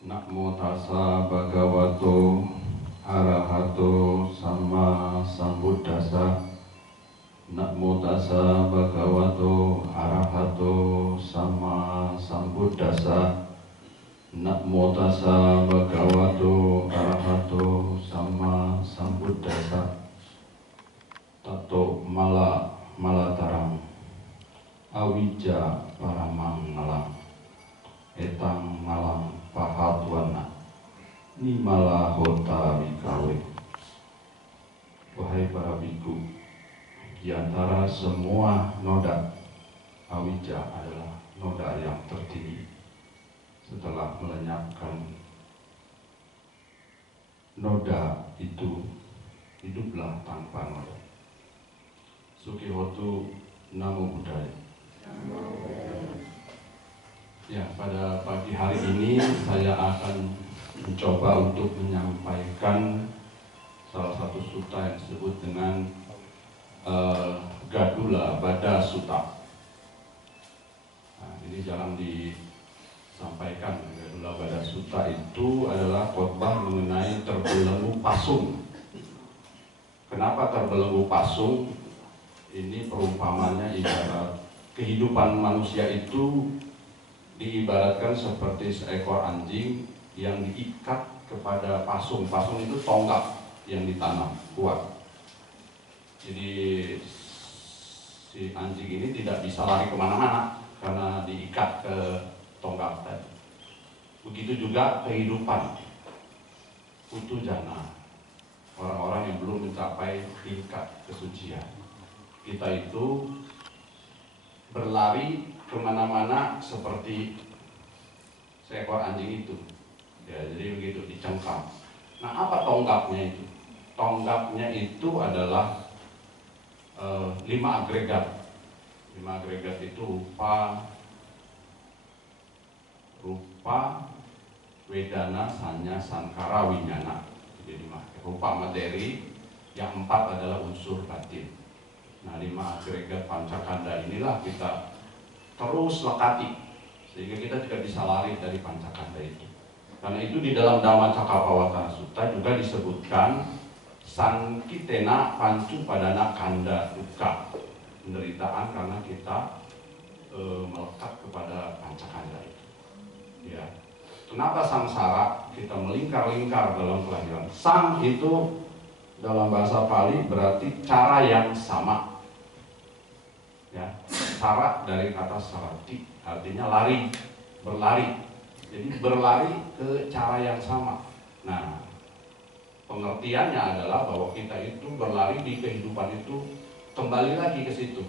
Namo tassa bhagavato arahato sama sambuddhassa. Namo tassa bhagavato arahato sama sambuddhassa. Namo tassa bhagavato arahato sama sambuddhassa. Tato mala malatarang awija paramangalam etang malam pahatwana nimala hota wikawe. Wahai para biku, di antara semua noda, awija adalah noda yang tertinggi. Setelah melenyapkan noda itu, hiduplah tanpa noda. Sukihotu Namo Buddhaya. Ya, pada pagi hari ini saya akan mencoba untuk menyampaikan salah satu sutta yang disebut dengan Gadula Bada Sutta. Nah, ini jarang disampaikan. Gadula Bada Sutta itu adalah khotbah mengenai terbelenggu pasung. Kenapa terbelenggu pasung? Ini perumpamannya ibarat kehidupan manusia itu diibaratkan seperti seekor anjing yang diikat kepada pasung. Pasung itu tonggak yang ditanam kuat. Jadi si anjing ini tidak bisa lari kemana-mana karena diikat ke tonggak tadi. Begitu juga kehidupan putu jana, orang-orang yang belum mencapai tingkat kesucian. Kita itu berlari kemana-mana seperti seekor anjing itu. Ya, jadi begitu, dicengkam. Nah, apa tonggaknya itu? Tonggaknya itu adalah 5 agregat. 5 agregat itu rupa, wedana, sanya, sankara, winyana. Jadi 5. Rupa materi, yang 4 adalah unsur batin. Nah, 5 agregat pancakanda inilah kita terus lekati sehingga kita tidak bisa lari dari pancakanda itu. Karena itu di dalam Dhamma Cakkappavattana Sutta juga disebutkan sankitena pancu padana kanda dukkha, penderitaan karena kita melekat kepada pancakanda itu. Ya. Kenapa samsara? Kita melingkar-lingkar dalam kelahiran. Sang itu dalam bahasa Pali berarti cara yang sama. Ya, syarat dari kata sarati artinya lari, berlari. Jadi berlari ke cara yang sama. Nah, pengertiannya adalah bahwa kita itu berlari di kehidupan itu kembali lagi ke situ.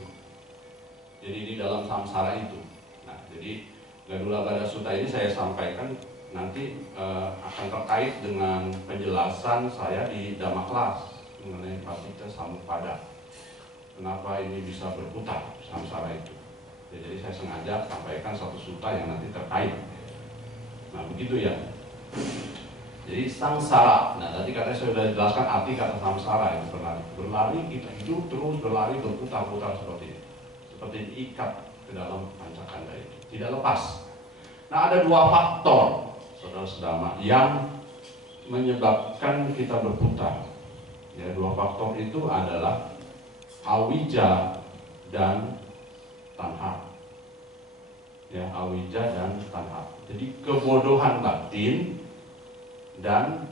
Jadi di dalam samsara itu. Nah, jadi Gadula Bada Sutta ini saya sampaikan nanti akan terkait dengan penjelasan saya di Dhamma Kelas mengenai Paticca Samuppada. Kenapa ini bisa berputar samsara itu? Ya, jadi saya sengaja sampaikan satu sutta yang nanti terkait. Nah, begitu ya. Jadi samsara. Nah, tadi katanya saya sudah jelaskan arti kata samsara yang berlari. Berlari kita hidup terus berlari berputar-putar seperti ini. Seperti diikat ke dalam pancakanda itu. Tidak lepas. Nah, ada 2 faktor, saudara-saudara, yang menyebabkan kita berputar. Ya, 2 faktor itu adalah awija dan tanha. Ya, awija dan tanha. Jadi kebodohan batin dan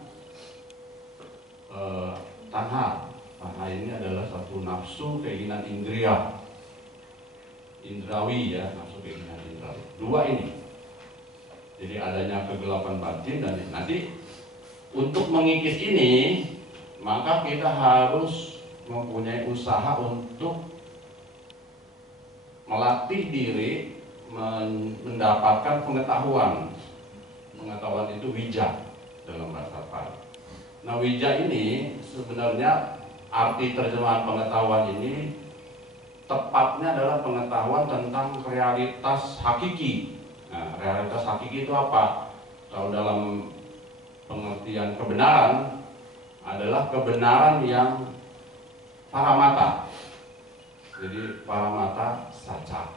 tanha. Tanha ini adalah satu nafsu keinginan indria, indrawi ya, nafsu keinginan indrawi. 2 ini. Jadi adanya kegelapan batin dan nanti untuk mengikis ini maka kita harus mempunyai usaha untuk melatih diri mendapatkan pengetahuan. Pengetahuan itu wija dalam bahasa Pali. Nah, wija ini sebenarnya arti terjemahan pengetahuan ini tepatnya adalah pengetahuan tentang realitas hakiki. Nah, realitas hakiki itu apa? Kalau dalam pengertian kebenaran adalah kebenaran yang paramata. Jadi paramata saca.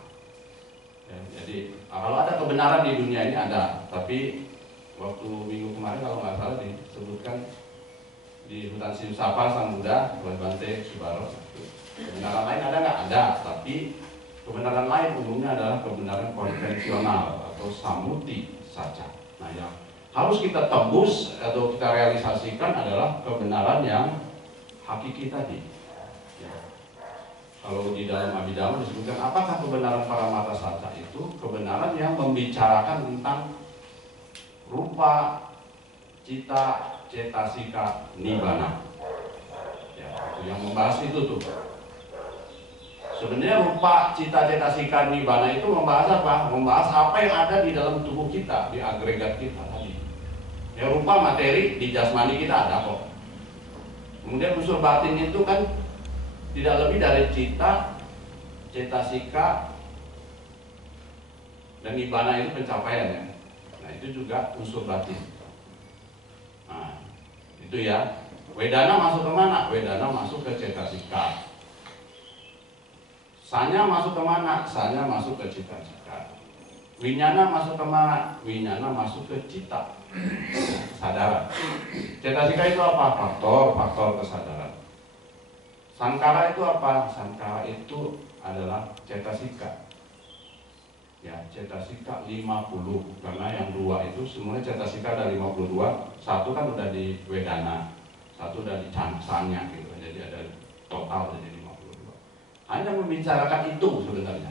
Ya, jadi kalau ada kebenaran di dunia ini ada, tapi waktu minggu kemarin kalau nggak salah disebutkan di hutan Sapa Samudra oleh Bante Subaro. Kebenaran lain ada nggak? Ada, tapi kebenaran lain umumnya adalah kebenaran konvensional atau samuti saja. Nah, yang harus kita tembus atau kita realisasikan adalah kebenaran yang hakiki tadi. Ya. Kalau di dalam Abhidhamma disebutkan apakah kebenaran Paramata Saca itu? Kebenaran yang membicarakan tentang rupa, cita, cetasika, nibbana. Ya, itu yang membahas itu tuh. Sebenarnya rupa, cita, cetasika, nibbana itu membahas apa? Membahas apa yang ada di dalam tubuh kita, di agregat kita tadi. Ya, rupa materi di jasmani kita ada kok. Kemudian unsur batin itu kan tidak lebih dari cita, cetasika, dan nibbana itu pencapaiannya. Nah, itu juga unsur batin. Nah, itu ya. Wedana masuk ke mana? Wedana masuk ke cetasika. Sanya masuk ke mana? Sanya masuk ke cita-cita. Winyana masuk ke mana? Winyana masuk ke cita, kesadaran. Cetasika itu apa? Faktor kesadaran. Sankara itu apa? Sankara itu adalah cetasika. Ya, cetasika 50, karena yang dua itu semuanya cetasika ada 52. Satu kan udah di Wedana, satu udah di Sanya gitu. Jadi ada total jadi 52. Hanya membicarakan itu sebenarnya.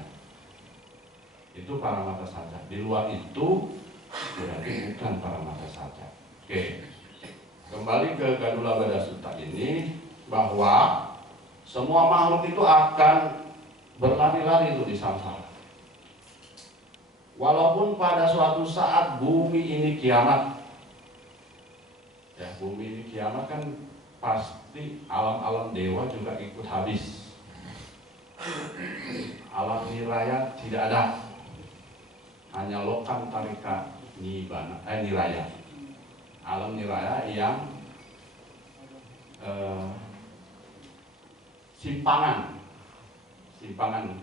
Itu Paramata Saca. Di luar itu berarti bukan Paramata Saca. Oke. Kembali ke Gadula Bada Sutta ini, bahwa semua makhluk itu akan berlari-lari itu di samsara. Walaupun pada suatu saat bumi ini kiamat, ya, bumi ini kiamat kan pasti alam-alam dewa juga ikut habis. Alam niraya tidak ada, hanya lokam tarika nibbana, niraya. Alam niraya yang simpangan,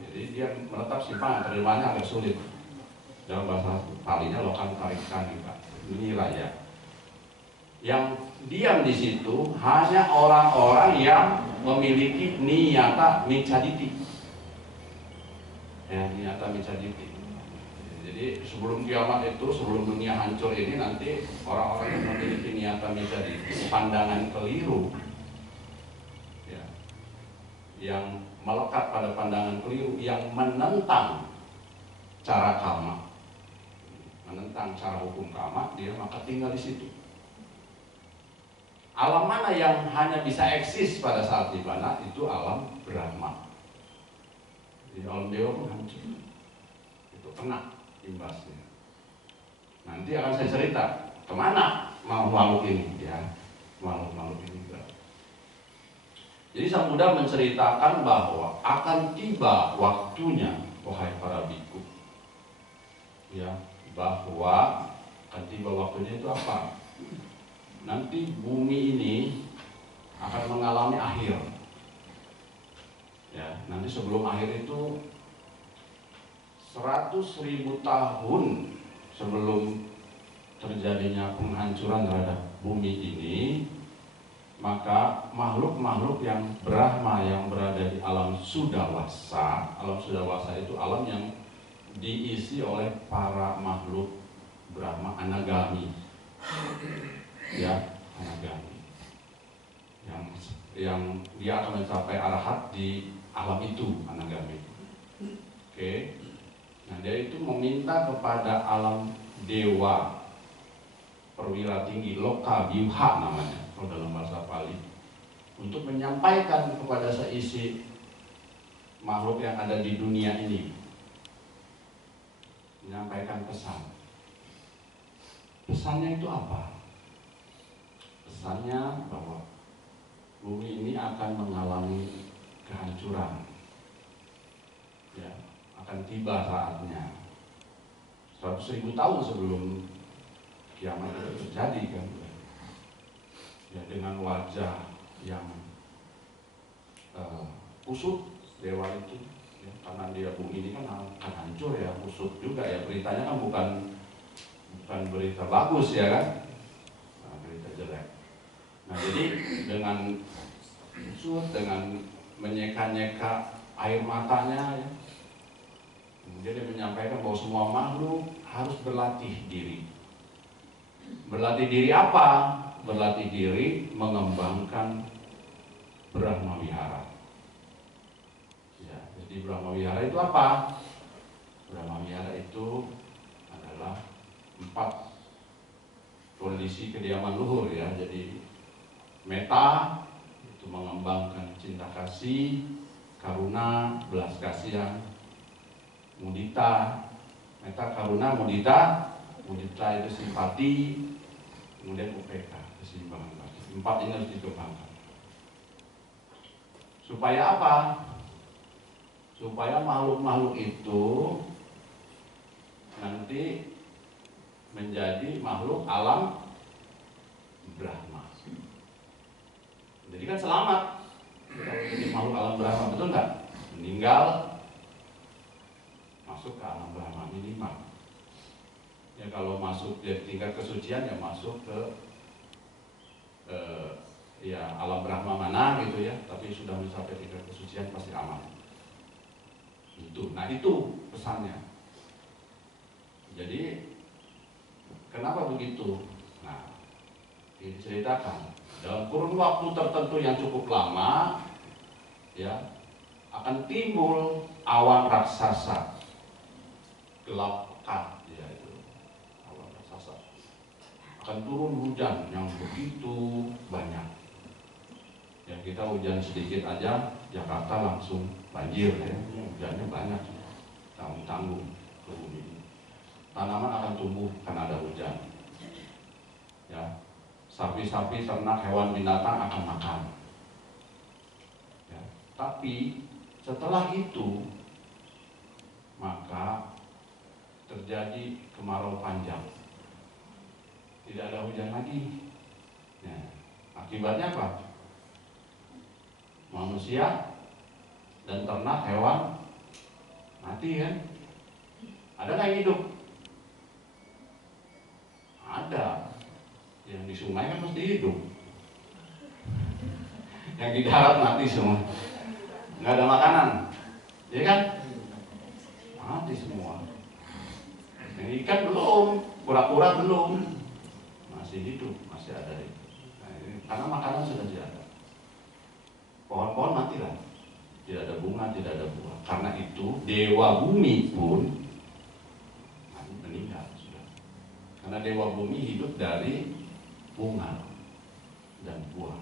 jadi dia menetap simpangan, terjemahannya agak sulit. Dalam bahasa Palinya lokam tarika niraya. Yang diam di situ hanya orang-orang yang memiliki niyata micaditi. Ya, niyata micaditi. Jadi sebelum kiamat itu, sebelum dunia hancur ini, nanti orang-orang yang memiliki niyata micaditi, pandangan keliru, ya, yang melekat pada pandangan keliru, yang menentang cara karma, menentang cara hukum karma, dia maka tinggal di situ. Alam mana yang hanya bisa eksis pada saat nibbana? Itu alam Brahma. Di alam dewa pun hancur, itu kena imbasnya. Nanti akan saya cerita kemana makhluk ini, ya, makhluk ini. Jadi Sang Buddha menceritakan bahwa akan tiba waktunya, wahai para biku, ya, bahwa akan tiba waktunya itu apa? Nanti bumi ini akan mengalami akhir. Ya, nanti sebelum akhir itu 100.000 tahun sebelum terjadinya penghancuran terhadap bumi ini, maka makhluk-makhluk yang Brahma yang berada di alam Sudawasa, alam Sudawasa itu alam yang diisi oleh para makhluk Brahma anagami, ya, anagami, yang dia akan mencapai arahat di alam itu, anagami. Oke. Nah, dia itu meminta kepada alam dewa perwira tinggi, loka biuha namanya kalau dalam bahasa Pali, untuk menyampaikan kepada seisi makhluk yang ada di dunia ini, menyampaikan pesan. Pesannya itu apa? Pesannya bahwa bumi ini akan mengalami kehancuran, ya, akan tiba saatnya. 100.000 tahun sebelum kiamat itu terjadi kan, ya, dengan wajah yang kusut dewa itu, karena dia bumi ini kan akan hancur ya, kusut juga ya, beritanya kan bukan berita bagus ya kan, nah, berita jelek. Nah jadi dengan menyeka-nyeka air matanya ya, kemudian dia menyampaikan bahwa semua makhluk harus berlatih diri. Berlatih diri apa? Berlatih diri mengembangkan Brahma Wihara. Ya, jadi Brahma Wihara itu apa? Brahma Wihara itu adalah 4 kondisi kediaman luhur ya. Jadi meta itu mengembangkan cinta kasih, karuna, belas kasihan, mudita, meta, karuna, mudita itu simpati, kemudian upeka, keseimbangan bagi. 4 ini harus dikembangkan. Supaya apa? Supaya makhluk-makhluk itu nanti menjadi makhluk alam Brahma. Jadi kan selamat kalau jadi makhluk alam Brahma, betul nggak? Meninggal masuk ke alam Brahma minimal. Ya kalau masuk dari tingkat kesucian ya masuk ke ya alam Brahma mana gitu ya, tapi sudah mencapai tingkat kesucian pasti aman. Itu, nah itu pesannya. Jadi kenapa begitu? Nah, diceritakan dalam kurun waktu tertentu yang cukup lama, ya akan timbul awan raksasa, gelap pekat, ya itu awan raksasa. Akan turun hujan yang begitu banyak. Yang kita hujan sedikit aja, Jakarta langsung banjir ya, hujannya banyak, tanggung-tanggung ke bumi. Tanaman akan tumbuh karena ada hujan. Ya, sapi-sapi, ternak, hewan, binatang akan makan. Ya, tapi setelah itu maka terjadi kemarau panjang. Tidak ada hujan lagi. Ya, akibatnya apa? Manusia dan ternak, hewan mati kan? Ada nggak yang hidup? Ada. Yang di sungai kan mesti hidup. Yang di darat mati semua. Nggak ada makanan, ya kan? Mati semua. Yang ikan belum, kura-kura belum, masih hidup, masih ada itu. Nah, ini, karena makanan sudah tidak ada. Pohon-pohon matilah, tidak ada bunga, tidak ada buah. Karena itu dewa bumi pun meninggal sudah. Karena dewa bumi hidup dari bunga dan buah.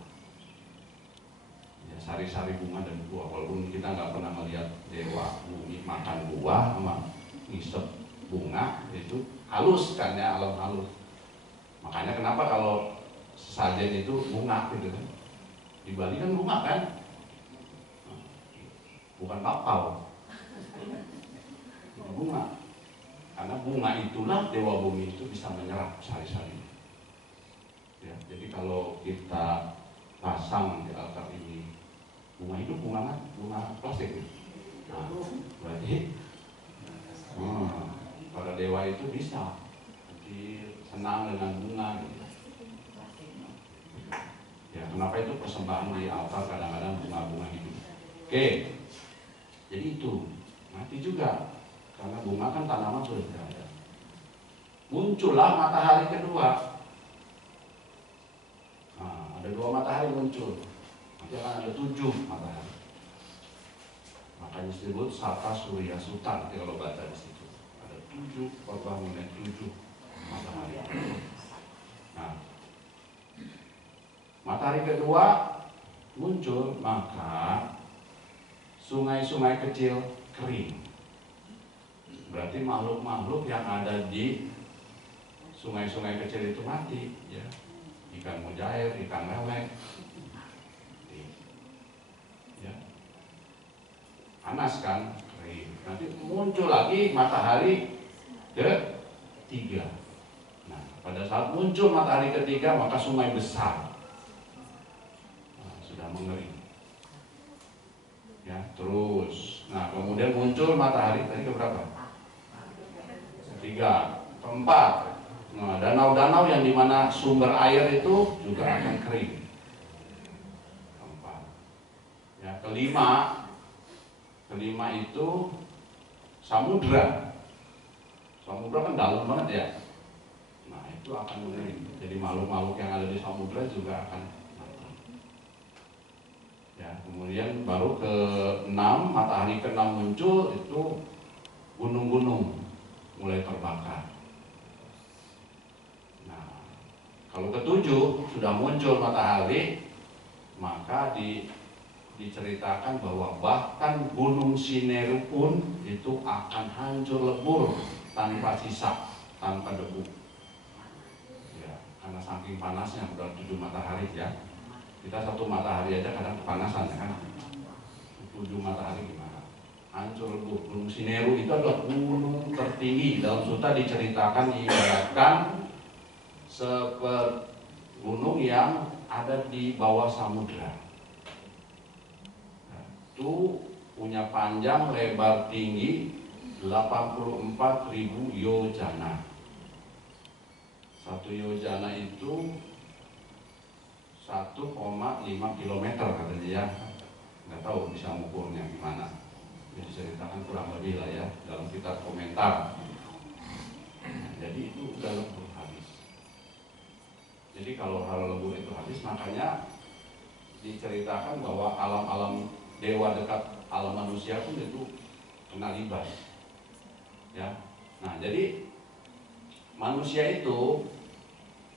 Ya, sari-sari bunga dan buah. Walaupun kita nggak pernah melihat dewa bumi makan buah sama ngisep bunga, itu halus kan ya, alam halus. Makanya kenapa kalau sesajen itu bunga gitu kan? Di Bali kan bunga kan? Bukan bakpao. Bunga. Karena bunga itulah dewa bumi itu bisa menyerap sari-sari. Ya, jadi kalau kita pasang di altar ini bunga hidup, bunga plastik. Nah, berarti para dewa itu bisa jadi senang dengan bunga gitu. Ya, kenapa itu persembahan di altar kadang-kadang bunga-bunga hidup. Oke, jadi itu mati juga karena bunga kan tanaman sudah tidak ada. Muncullah matahari kedua. Nah, ada 2 matahari muncul. Nanti akan ada 7 matahari. Makanya disebut Sata Surya Suta. Nanti kalau baca di situ ada 7 perbangunan 7 matahari. Nah, matahari kedua muncul, maka sungai-sungai kecil kering. Berarti makhluk-makhluk yang ada di sungai-sungai kecil itu mati, ya. Ikan mujair, ikan lele, ya. Panas kan, kering. Nanti muncul lagi matahari ketiga. Nah, pada saat muncul matahari ketiga, maka sungai besar sudah mengering. Ya, terus. Nah, kemudian muncul matahari tadi ke berapa? Ketiga, keempat. Nah, danau-danau yang dimana sumber air itu juga akan kering. Keempat. Ya, kelima itu samudra. Samudra kan dalam banget ya. Nah, itu akan mengering. Jadi makhluk-makhluk yang ada di samudra juga akan mati. Ya, kemudian baru ke-6, matahari ke-6 muncul, itu gunung-gunung mulai terbakar. Kalau ke-7 sudah muncul matahari, maka diceritakan bahwa bahkan Gunung Sineru pun itu akan hancur lebur tanpa sisa, tanpa debu. Ya, karena saking panasnya udah 7 matahari ya. Kita satu matahari aja kadang kepanasan ya kan. 7 matahari gimana? Hancur lebur. Gunung Sineru itu adalah gunung tertinggi. Dalam Sutta diceritakan, diibaratkan seperti gunung yang ada di bawah samudra. Nah, itu punya panjang lebar tinggi 84.000 yojana. 1 yojana itu 1,5 km katanya ya. Nggak tahu bisa mengukurnya gimana. Diceritakan kurang lebih lah ya dalam kitab komentar. Nah, jadi itu udah lebur habis. Jadi kalau hal lebur itu habis, makanya diceritakan bahwa alam-alam dewa dekat alam manusia pun itu kena libas. Ya. Nah, jadi manusia itu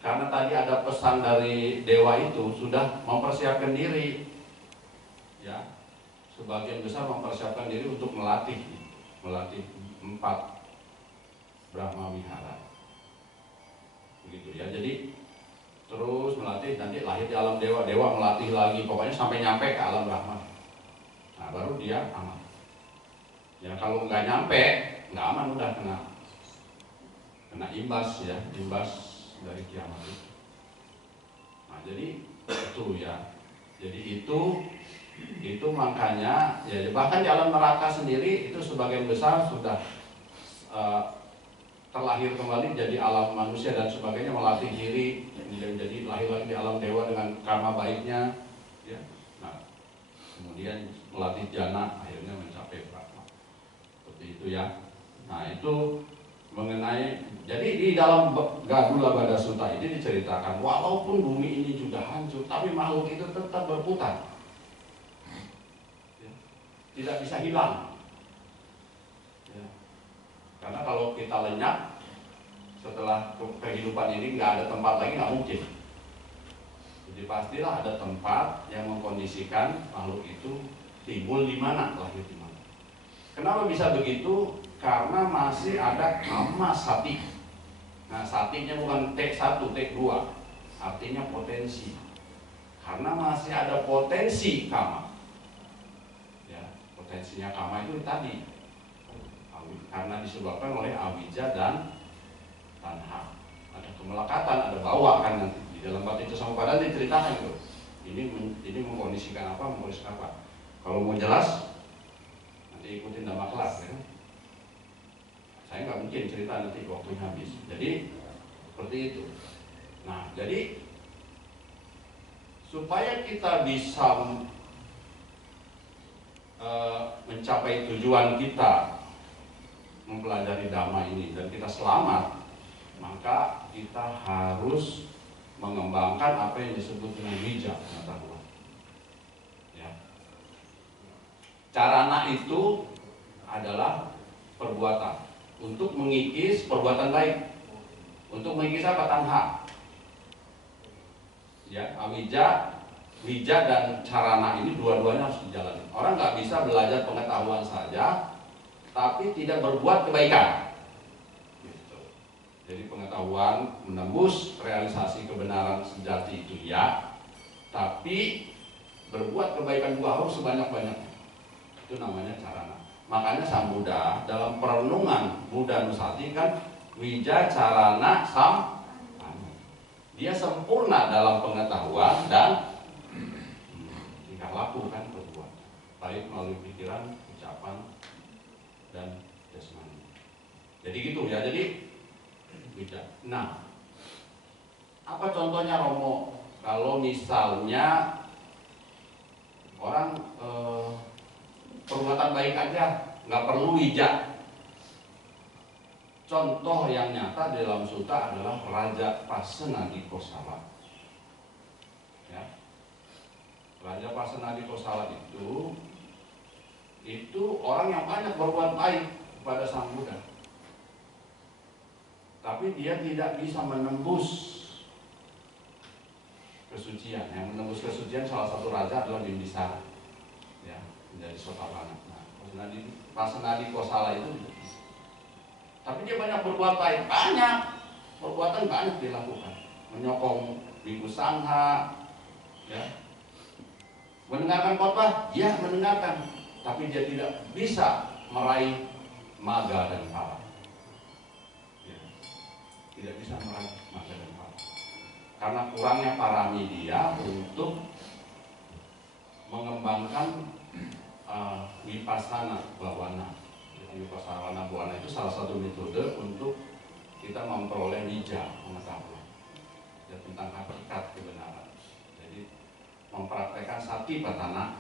karena tadi ada pesan dari dewa itu sudah mempersiapkan diri. Ya. Sebagian besar mempersiapkan diri untuk melatih 4 Brahma Wihara. Begitu ya. Jadi terus melatih, nanti lahir di alam dewa, dewa melatih lagi, pokoknya sampai nyampe ke alam Brahma. Nah, baru dia aman. Ya, kalau nggak nyampe, nggak aman, udah kena imbas ya, imbas dari kiamat itu. Nah, jadi itu ya. Jadi itu makanya ya, bahkan di alam neraka sendiri itu sebagian besar sudah terlahir kembali jadi alam manusia dan sebagainya, melatih diri menjadi lahir lagi di alam dewa dengan karma baiknya ya. Nah, kemudian melatih jana akhirnya mencapai Brahma. Seperti itu ya. Nah, itu mengenai, jadi di dalam Gadula Bada Sutta ini diceritakan walaupun bumi ini juga hancur, tapi makhluk itu tetap berputar ya. Tidak bisa hilang ya. Karena kalau kita lenyap setelah kehidupan ini nggak ada tempat lagi, nggak mungkin. Jadi pastilah ada tempat yang mengkondisikan makhluk itu timbul di mana, lahir di mana. Kenapa bisa begitu? Karena masih ada kama sati. Nah, satinya bukan T1, T2, artinya potensi. Karena masih ada potensi kama. Ya, potensinya kama itu tadi. Karena disebabkan oleh awija dan tanha. Ada kemelekatan, ada bawa kan nanti di dalam Paticcasamuppada diceritakan itu. Ini mengkondisikan apa, mengkondisikan apa. Kalau mau jelas nanti ikutin Dhamma kelas ya. Saya nggak mungkin cerita nanti waktunya habis. Jadi seperti itu. Nah, jadi supaya kita bisa mencapai tujuan kita mempelajari Dhamma ini dan kita selamat, maka kita harus mengembangkan apa yang disebut dengan wija, pengetahuan. Ya. Carana itu adalah perbuatan untuk mengikis perbuatan baik. Untuk mengikis apa? Tanha. Ya, awija, wija dan carana ini dua-duanya harus dijalani. Orang nggak bisa belajar pengetahuan saja, tapi tidak berbuat kebaikan. Gitu. Jadi pengetahuan menembus realisasi kebenaran sejati itu ya, tapi berbuat kebaikan juga harus sebanyak-banyaknya. Itu namanya carana. Makanya Sang Buddha dalam perenungan Buddha Nusati kan wija carana sam, dia sempurna dalam pengetahuan dan tingkah laku kan, berbuat baik melalui pikiran, ucapan dan jasmani. Jadi gitu ya. Jadi wija. Nah, Apa contohnya Romo? Kalau misalnya orang perbuatan baik aja, nggak perlu wijak. Contoh yang nyata di dalam Sutta adalah Raja Pasenadi Kosala. Ya. Raja Pasenadi Kosala itu orang yang banyak berbuat baik kepada Sang Buddha, tapi dia tidak bisa menembus kesucian. Yang menembus kesucian salah satu raja adalah Bimbisara, ya, menjadi Sotapanna. Nah, Pasenadi Kosala itu tidak bisa. Tapi dia banyak berbuat baik, banyak perbuatan banyak dilakukan, menyokong Bhikkhu Sangha, ya, mendengarkan khotbah, ya mendengarkan, tapi dia tidak bisa meraih maga dan pala, ya, tidak bisa meraih maga dan pala, karena kurangnya parami dia untuk mengembangkan vipassana bhavana. Vipassana bhavana itu salah satu metode untuk kita memperoleh wija, pengetahuan ya, tentang hakikat kebenaran. Jadi mempraktekkan satipatthana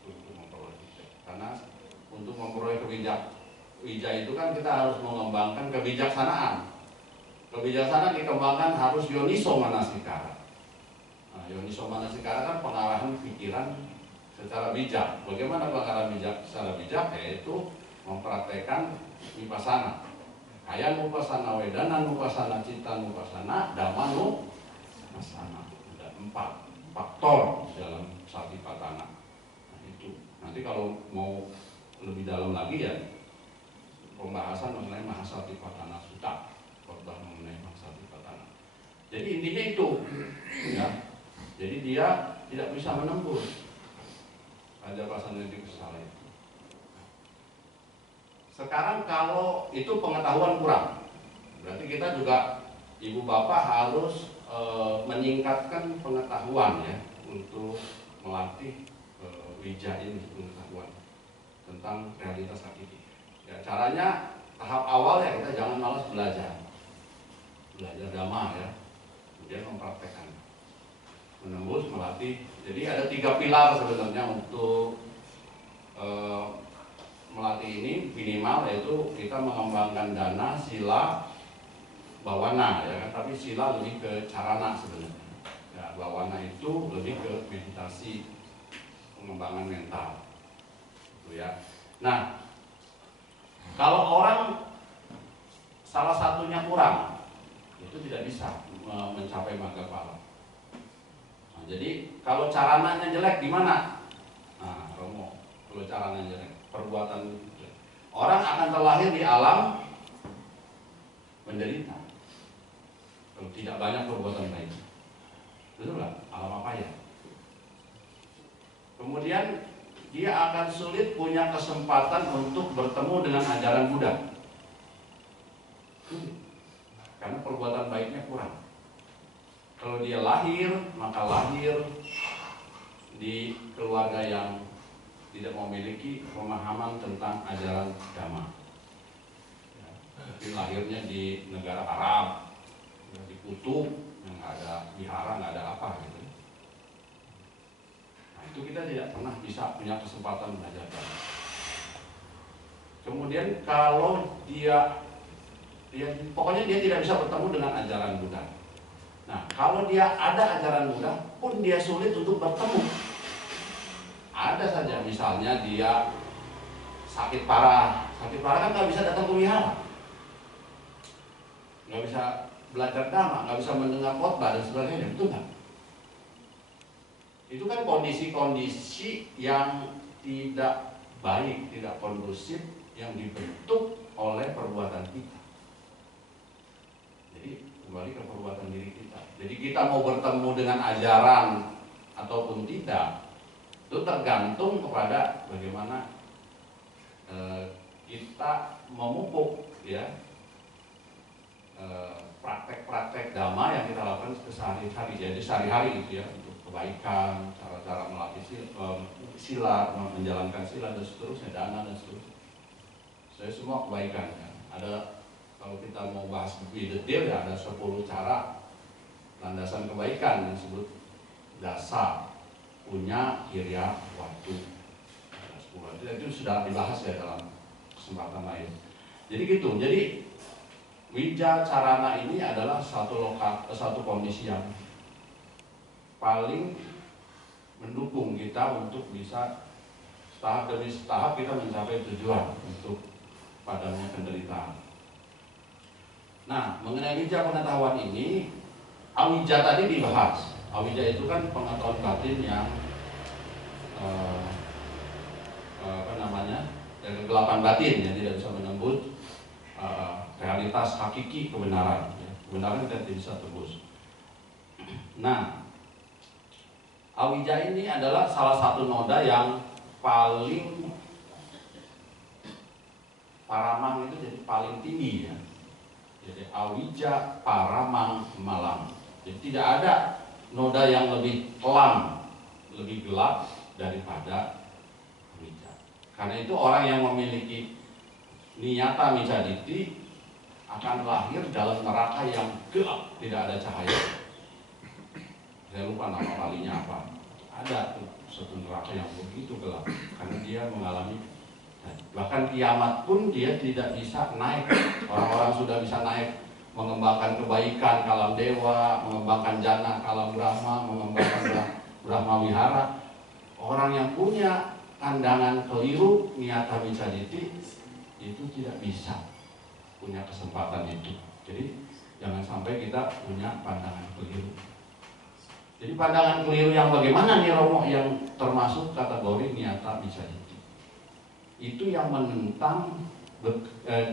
untuk memperoleh wija. Karena untuk memperoleh wija itu kan kita harus mengembangkan kebijaksanaan. Kebijaksanaan dikembangkan harus yoniso manasikara. Nah, yoniso manasikara kan pengarahan pikiran secara bijak. Bagaimana pengarahan bijak secara bijak? Yaitu mempraktekkan vipassana, kaya nupassana, wedana nupassana, citta nupassana, dhamma nupassana. Ada 4 faktor dalam satipatthana. Nah, itu nanti kalau mau lebih dalam lagi ya pembahasan mengenai Mahasatipatthana Sutta, khotbah mengenai Mahasatipatthana. Jadi intinya itu, ya. Jadi dia tidak bisa menembus Raja Pasenadi Kosala itu. Sekarang kalau itu pengetahuan kurang, berarti kita juga ibu bapak harus meningkatkan pengetahuan ya untuk melatih wija ini, pengetahuan tentang realitas hakiki. Ya, caranya tahap awal ya kita jangan malas belajar dhamma ya, kemudian mempraktekkan, menembus, melatih. Jadi ada 3 pilar sebenarnya untuk melatih ini minimal, yaitu kita mengembangkan dana, sila, bawana ya kan, tapi sila lebih ke carana sebenarnya. Ya, bawana itu lebih ke meditasi, pengembangan mental. Gitu ya. Nah, kalau orang salah satunya kurang, itu tidak bisa mencapai magga phala. Nah, jadi kalau carananya jelek gimana? Nah, Romo, kalau carananya jelek, perbuatan orang akan terlahir di alam menderita kalau tidak banyak perbuatan baik. Betul nggak? Alam apa ya? Kemudian dia akan sulit punya kesempatan untuk bertemu dengan ajaran Buddha, karena perbuatan baiknya kurang. Kalau dia lahir, maka lahir di keluarga yang tidak memiliki pemahaman tentang ajaran Dhamma. Ya, mungkin lahirnya di negara Arab, ya, di kutub yang nggak ada wihara, nggak ada apa gitu. Nah, itu kita tidak pernah bisa punya kesempatan belajar Dhamma. Kemudian kalau dia pokoknya dia tidak bisa bertemu dengan ajaran Buddha. Nah, kalau dia ada ajaran Buddha pun dia sulit untuk bertemu. Ada saja misalnya dia sakit parah kan nggak bisa datang ke wihara, nggak bisa belajar Dhamma, nggak bisa mendengar khotbah dan sebagainya, betul nggak? Itu kan kondisi-kondisi yang tidak baik, tidak kondusif, yang dibentuk oleh perbuatan kita. Jadi kembali ke perbuatan diri kita. Jadi kita mau bertemu dengan ajaran ataupun tidak, itu tergantung kepada bagaimana kita memupuk ya praktek-praktek Dhamma yang kita lakukan sehari-hari. Jadi sehari-hari gitu ya, untuk kebaikan, cara-cara melatih sila, menjalankan sila dan seterusnya, dana dan seterusnya. Saya semua kebaikan ya. Ada, kalau kita mau bahas lebih detail ya, ada 10 cara landasan kebaikan yang disebut dasa, punya, kirya, waktu. Itu sudah dibahas ya dalam kesempatan lain. Jadi gitu. Jadi wija carana ini adalah satu kondisi yang paling mendukung kita untuk bisa tahap demi tahap kita mencapai tujuan untuk padamnya penderitaan. Nah, mengenai wija pengetahuan ini, awija tadi dibahas. Awija itu kan pengetahuan batin yang yang kegelapan batin yang tidak bisa menembus realitas hakiki kebenaran. Kebenaran kita tidak bisa tembus. Nah, awija ini adalah salah satu noda yang paling paramang itu jadi paling tinggi ya. Jadi awija paramang malam. Jadi tidak ada noda yang lebih kelam, lebih gelap daripada awija. Karena itu orang yang memiliki niyata micaditi akan lahir dalam neraka yang gelap, tidak ada cahaya. Saya lupa nama kalinya apa. Ada tuh satu neraka yang begitu gelap karena dia mengalami, bahkan kiamat pun dia tidak bisa naik. Orang-orang sudah bisa naik mengembangkan kebaikan kalam dewa, mengembangkan jana kalam Brahma, mengembangkan Brahma wihara. Orang yang punya pandangan keliru niyata micaditi itu tidak bisa punya kesempatan itu. Jadi jangan sampai kita punya pandangan keliru. Jadi pandangan keliru yang bagaimana nih Romo, yang termasuk kategori niyata micaditi. Itu yang menentang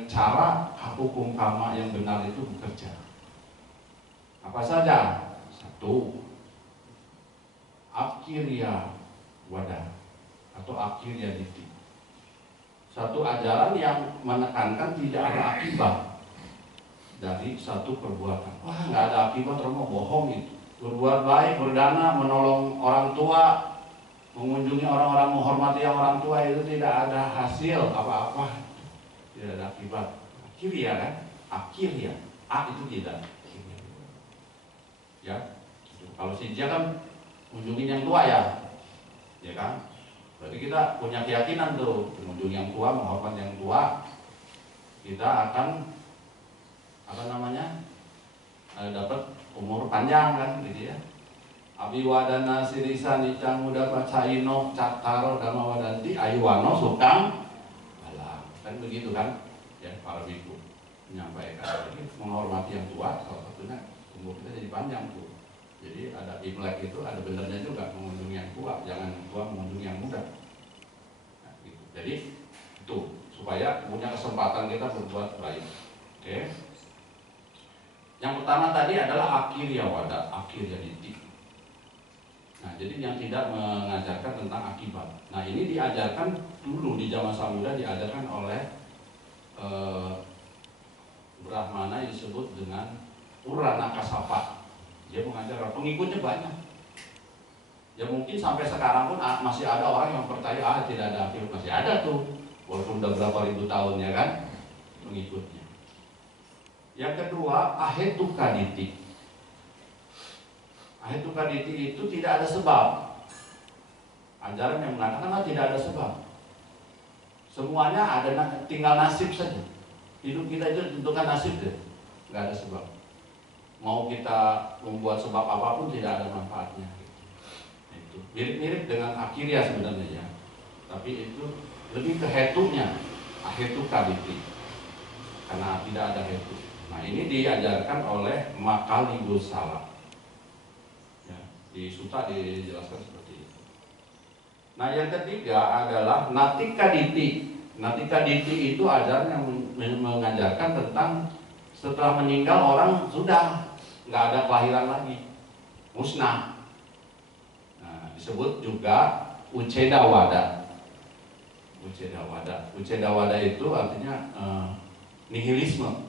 cara hukum karma yang benar itu bekerja. Apa saja? Satu, akirya wada atau akirya diti. Satu ajaran yang menekankan tidak ada akibat dari satu perbuatan. Wah, nggak ada akibat, Romo, bohong itu. Berbuat baik, berdana, menolong orang tua, mengunjungi orang-orang, menghormati orang tua itu tidak ada hasil apa-apa, tidak ada akibat. Akirya kan? Akirya. A itu tidak. Ya. Kalau si dia kan mengunjungi yang tua ya, ya kan? Berarti kita punya keyakinan tuh, mengunjungi yang tua, menghormati yang tua, kita akan dapat umur panjang kan, gitu ya. Abiwadana sirisa nicang muda pacaino cakaro dama wadanti ayuwano sukang alam, kan begitu kan ya, para biku menyampaikan. Jadi menghormati yang tua salah satunya umur kita jadi panjang tuh. Jadi ada Imlek itu ada benernya juga, mengunjungi yang tua, jangan yang tua mengunjungi yang muda. Nah, gitu. Jadi itu supaya punya kesempatan kita berbuat baik. Oke. Yang pertama tadi adalah akirya wada, akirya diti. Nah, jadi yang tidak mengajarkan tentang akibat. Nah, ini diajarkan dulu di zaman Samuda, diajarkan oleh Brahmana yang disebut dengan Purana Kasapa. Dia mengajar, pengikutnya banyak. Ya mungkin sampai sekarang pun masih ada orang yang percaya tidak ada akibat, masih ada tuh, walaupun udah berapa ribu tahun ya kan pengikutnya. Yang kedua, ahetukaditi. Ahetukaditi itu tidak ada sebab. Ajaran yang mengatakan tidak ada sebab. Semuanya ada, tinggal nasib saja. Hidup kita itu ditentukan nasib deh, nggak ada sebab. Mau kita membuat sebab apapun tidak ada manfaatnya. Itu mirip-mirip dengan akirya sebenarnya ya, tapi itu lebih ke hetunya, ahetukaditi, karena tidak ada hetu. Nah, ini diajarkan oleh Makali Gosala. Ya, di Sutta dijelaskan seperti itu. Nah, yang ketiga adalah Natikaditi. Natikaditi itu ajaran yang mengajarkan tentang setelah meninggal orang sudah nggak ada kelahiran lagi, musnah. Nah, disebut juga Ucedawada. Ucedawada itu artinya nihilisme.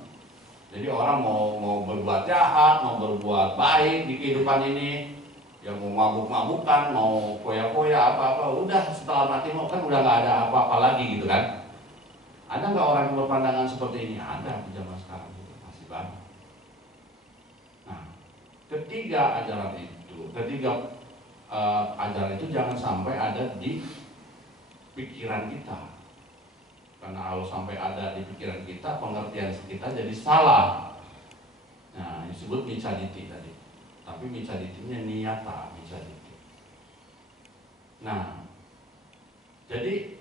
Jadi orang mau berbuat jahat, mau berbuat baik di kehidupan ini, ya mau mabuk-mabukan, mau koya-koya apa-apa, udah setelah mati mau kan udah nggak ada apa-apa lagi gitu kan. Ada nggak orang yang berpandangan seperti ini? Ada di zaman sekarang itu masih banyak. Nah, ketiga ajaran itu jangan sampai ada di pikiran kita. Karena kalau sampai ada di pikiran kita, pengertian kita jadi salah. Nah, disebut micaditi tadi. Tapi micaditinya niyata micaditi. Nah, jadi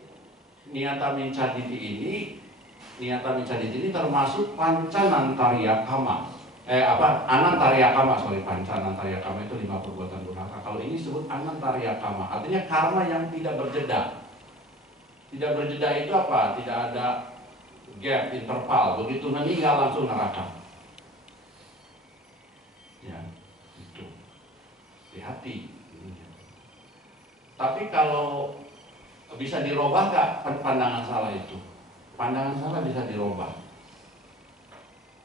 niyata micaditi ini termasuk pancanantarya kama. Anantarya kama, pancanantarya kama itu 5 perbuatan durhaka. Kalau ini disebut anantarya kama, artinya karma yang tidak berjeda. Tidak berjeda itu apa? Tidak ada gap, interval. Begitu meninggal langsung neraka. Ya, itu. Hati-hati. Tapi kalau bisa dirubah nggak pandangan salah itu? Pandangan salah bisa dirubah.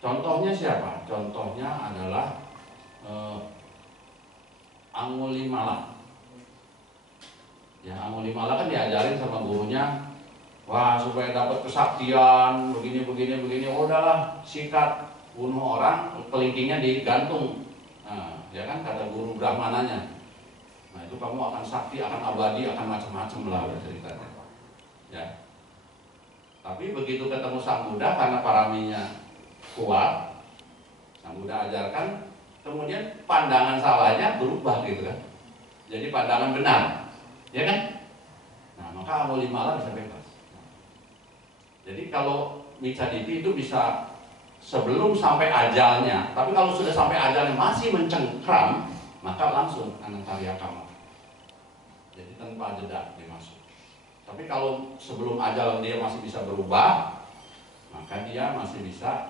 Contohnya siapa? Contohnya adalah Angulimala. Ya, Angulimala kan diajarin sama gurunya, wah supaya dapat kesaktian, begini. Udahlah, sikat, bunuh orang, kelingkingnya digantung. Nah, ya kan kata guru Brahmananya. Nah itu kamu akan sakti, akan abadi, akan macam-macam lah ceritanya. Ya. Tapi begitu ketemu Sang Buddha, karena paraminya kuat, Sang Buddha ajarkan, kemudian pandangan salahnya berubah gitu kan. Jadi pandangan benar. Ya kan? Nah, maka Angulimala bisa bebas. Jadi kalau micaditi itu bisa sebelum sampai ajalnya, tapi kalau sudah sampai ajalnya masih mencengkram, maka langsung anantarya kama. Jadi tanpa jeda dia masuk. Tapi kalau sebelum ajal dia masih bisa berubah, maka dia masih bisa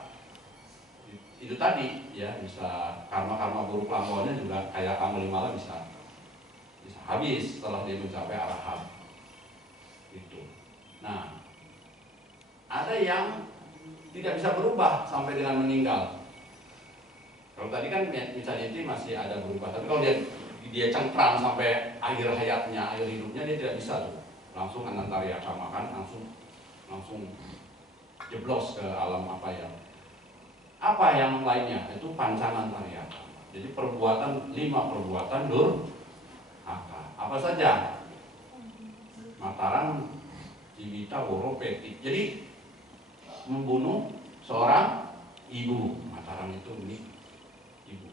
itu tadi ya, bisa karma-karma buruk lampauannya juga kayak Angulimala bisa habis setelah dia mencapai arahat itu. Nah, ada yang tidak bisa berubah sampai dengan meninggal. Kalau tadi kan micaditi masih ada berubah, tapi kalau dia cengkram sampai akhir hayatnya, akhir hidupnya, dia tidak bisa tuh langsung anantarya kama, kan langsung jeblos ke alam apa yang lainnya, itu pancanantarya kama. Jadi 5 perbuatan durhaka. Apa saja? Mataran, jibita, woro, peti. Jadi membunuh seorang ibu. Mataran itu ini ibu.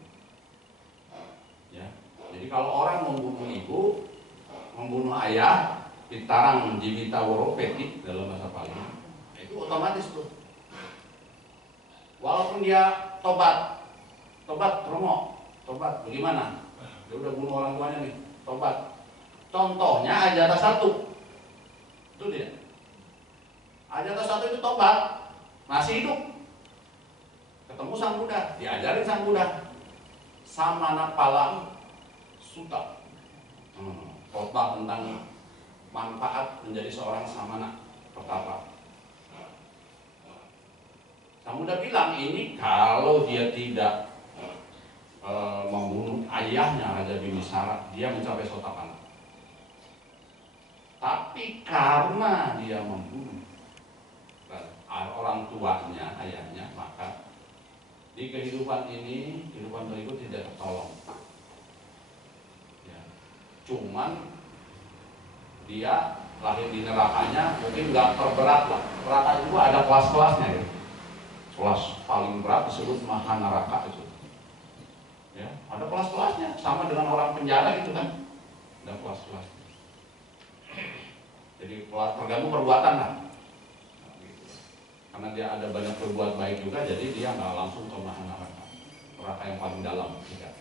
Ya. Jadi kalau orang membunuh ibu, membunuh ayah, pitarang, jibita, woro, peti dalam bahasa Pali, itu otomatis tuh. Walaupun dia tobat kromo, tobat bagaimana? Dia udah bunuh orang tuanya nih, tobat. Contohnya Ajata 1. Itu dia. Ajata 1 itu tobat, masih hidup. Ketemu Sang Buddha, diajarin Sang Buddha. Samana Pala Sutta. Khotbah tentang manfaat menjadi seorang samana pertapa. Sang Buddha bilang ini kalau dia tidak membunuh ayahnya Raja Bimbisara, dia mencapai Sotapanna. Tapi karena dia membunuh orang tuanya, ayahnya, maka di kehidupan ini, kehidupan berikut tidak tertolong. Ya. Cuman dia lahir di nerakanya mungkin nggak terberat lah. Neraka itu ada kelas-kelasnya ya. Kelas paling berat disebut Mahanaraka itu. Ya, ada kelas-kelasnya, sama dengan orang penjara gitu kan. Ada kelas-kelasnya. Jadi tergantung perbuatan lah. Nah, gitu. Karena dia ada banyak berbuat baik juga, jadi dia nggak langsung ke Mahanaraka, neraka yang paling dalam. Tidak.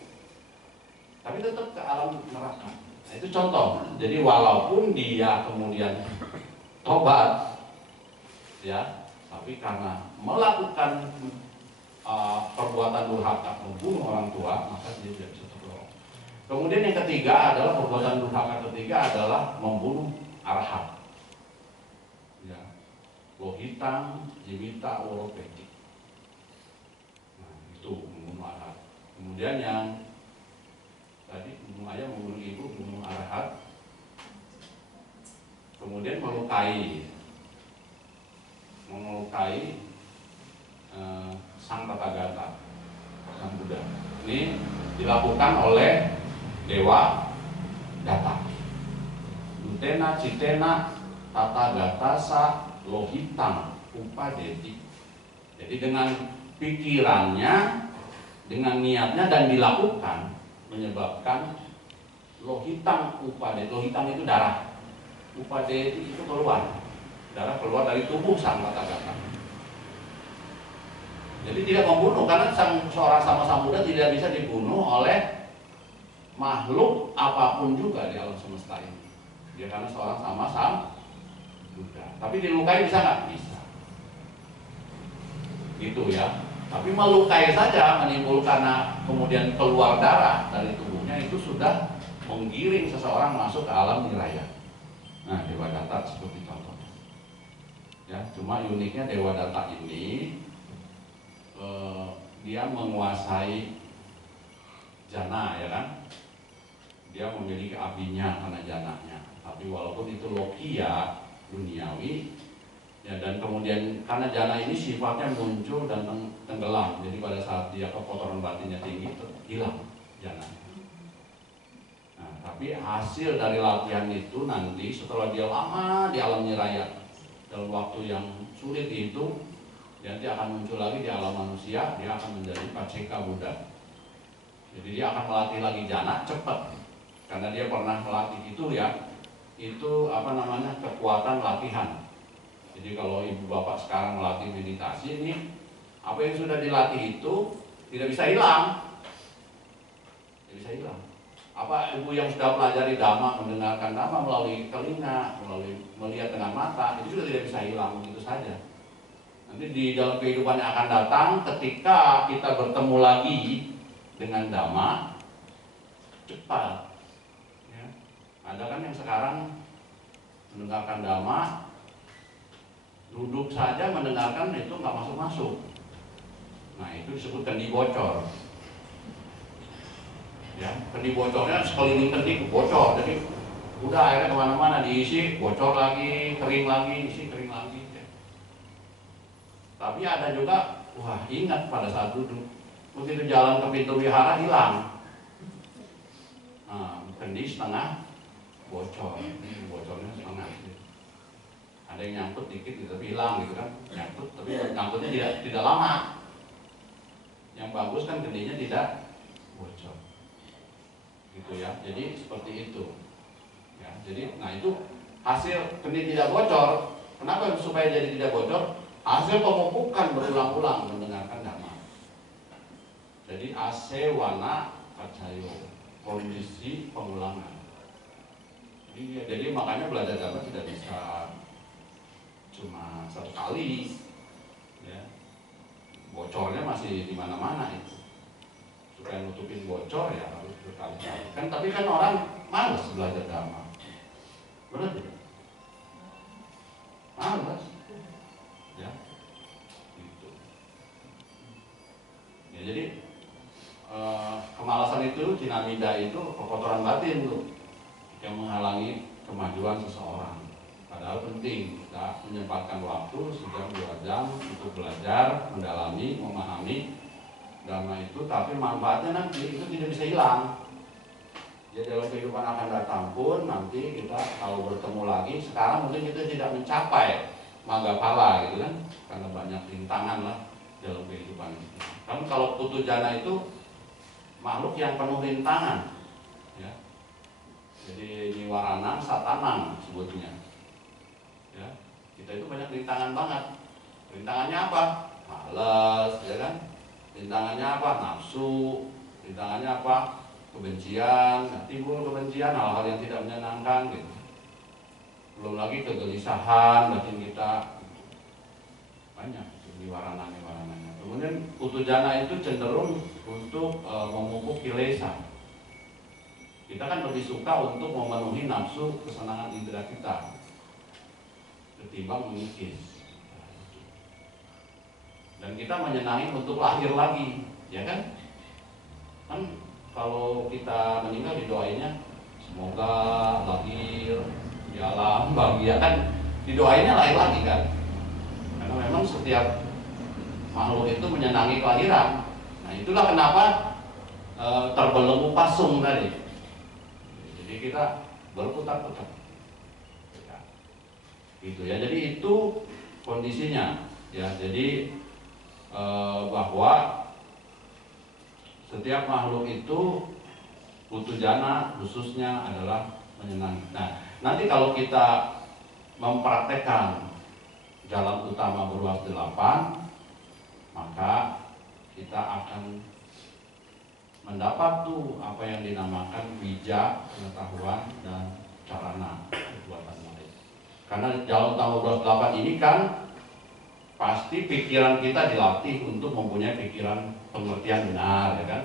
Tapi tetap ke alam neraka. Nah, itu contoh. Jadi walaupun dia kemudian tobat, ya, tapi karena melakukan perbuatan durhaka, membunuh orang tua, maka dia tidak bisa tertolong. Kemudian yang ketiga adalah perbuatan durhaka ketiga adalah membunuh arahat. Ya, lohitang, jibita, woro, peti. Nah, itu membunuh arahat. Kemudian yang tadi membunuh ayah, membunuh ibu, membunuh arahat. Kemudian melukai Sang Tathagata, Sang Buddha. Ini dilakukan oleh Dewa Data. Utena Citena Tata Gatasa Lohitang Upadeti. Jadi dengan pikirannya, dengan niatnya dan dilakukan menyebabkan lohitang upadeti. Lohitang itu darah, upadeti itu keluar, darah keluar dari tubuh sang Tathagata. Jadi tidak membunuh, karena seorang sama Sambuddha tidak bisa dibunuh oleh makhluk apapun juga di alam semesta ini. Dia karena seorang sama Buddha. Tapi dilukai bisa nggak? Bisa. Gitu ya. Tapi melukai saja, menimbulkan kemudian keluar darah dari tubuhnya, itu sudah menggiring seseorang masuk ke alam niraya. Nah, Dewa Data seperti contohnya. Ya, cuma uniknya Dewa Data ini dia menguasai jana, ya kan? Dia memiliki apinya karena jananya. Tapi walaupun itu lokia duniawi, ya, dan kemudian karena jana ini sifatnya muncul dan tenggelam, jadi pada saat dia kekotoran batinnya tinggi itu hilang jana. Nah, tapi hasil dari latihan itu nanti setelah dia lama di alam niraya dalam waktu yang sulit itu, nanti akan muncul lagi di alam manusia, dia akan menjadi Paceka Buddha. Jadi dia akan melatih lagi jana cepat, karena dia pernah melatih itu, ya, itu kekuatan latihan. Jadi kalau ibu bapak sekarang melatih meditasi ini, apa yang sudah dilatih itu tidak bisa hilang. Tidak bisa hilang. Apa ibu yang sudah pelajari Dhamma, mendengarkan Dhamma melalui telinga, melalui melihat dengan mata, itu sudah tidak bisa hilang begitu saja. Nanti di dalam kehidupan yang akan datang, ketika kita bertemu lagi dengan Dhamma, cepat. Ada kan yang sekarang mendengarkan Dhamma, duduk saja mendengarkan itu nggak masuk-masuk. Nah, itu disebut kendi bocor. Ya, kendi bocornya sekeliling kendi bocor, jadi udah akhirnya kemana-mana diisi, bocor lagi, kering lagi, isi, kering lagi. Ya. Tapi ada juga, wah, ingat pada saat duduk, begitu jalan ke pintu wihara hilang. Nah, kendi setengah bocor, ini bocornya setengah. Ada yang nyangkut dikit gitu, tapi hilang gitu kan, nyangkut, tapi nyangkutnya tidak lama. Yang bagus kan kendinya tidak bocor, gitu ya. Jadi seperti itu. Ya, jadi, nah itu hasil kendi tidak bocor. Kenapa supaya jadi tidak bocor? Hasil pemupukan berulang-ulang mendengarkan Dhamma. Jadi asewana pacayo, kondisi pengulangan. Jadi makanya belajar Dhamma tidak bisa cuma satu kali, ya. Bocornya masih di mana-mana itu. Supaya nutupin bocor ya harus berkali-kali. Kan tapi kan orang malas belajar Dhamma, benar tidak? Malas, ya. Gitu. Ya jadi kemalasan itu, cinamida itu kekotoran batin tuh, yang menghalangi kemajuan seseorang. Padahal penting kita menyempatkan waktu sejam 2 jam untuk belajar, mendalami, memahami Dhamma itu, tapi manfaatnya nanti itu tidak bisa hilang. Ya, dalam kehidupan akan datang pun nanti kita kalau bertemu lagi, sekarang mungkin kita tidak mencapai Maggaphala gitu kan, karena banyak rintangan lah dalam kehidupan kita. Kan kalau Putu Jana itu makhluk yang penuh rintangan, ya. Jadi niwaranang satanang sebutnya. Ya, kita itu banyak rintangan banget. Rintangannya apa? Malas, ya kan? Rintangannya apa? Nafsu. Rintangannya apa? Kebencian. Nah, timbul kebencian, hal-hal yang tidak menyenangkan gitu. Belum lagi kegelisahan batin kita. Banyak niwarananya. Kemudian Putu Jana itu cenderung untuk memupuk kilesa. Kita kan lebih suka untuk memenuhi nafsu kesenangan indera kita ketimbang mengikis. Dan kita menyenangi untuk lahir lagi, ya kan? Kan kalau kita meninggal didoainnya semoga lahir di alam bahagia, kan didoainnya lahir lagi kan? Karena memang setiap makhluk itu menyenangi kelahiran. Nah itulah kenapa terbelenggu pasung tadi. Jadi kita berputar-putar. Gitu ya. Jadi itu kondisinya ya. Jadi bahwa setiap makhluk itu butuh jana, khususnya adalah menyenangi. Nah, nanti kalau kita mempraktekkan jalan utama beruas 8, maka kita akan mendapat tuh apa yang dinamakan wija, pengetahuan, dan carana perbuatan baik. Karena jalan utama beruas 8 ini kan pasti pikiran kita dilatih untuk mempunyai pikiran pengertian benar, ya kan?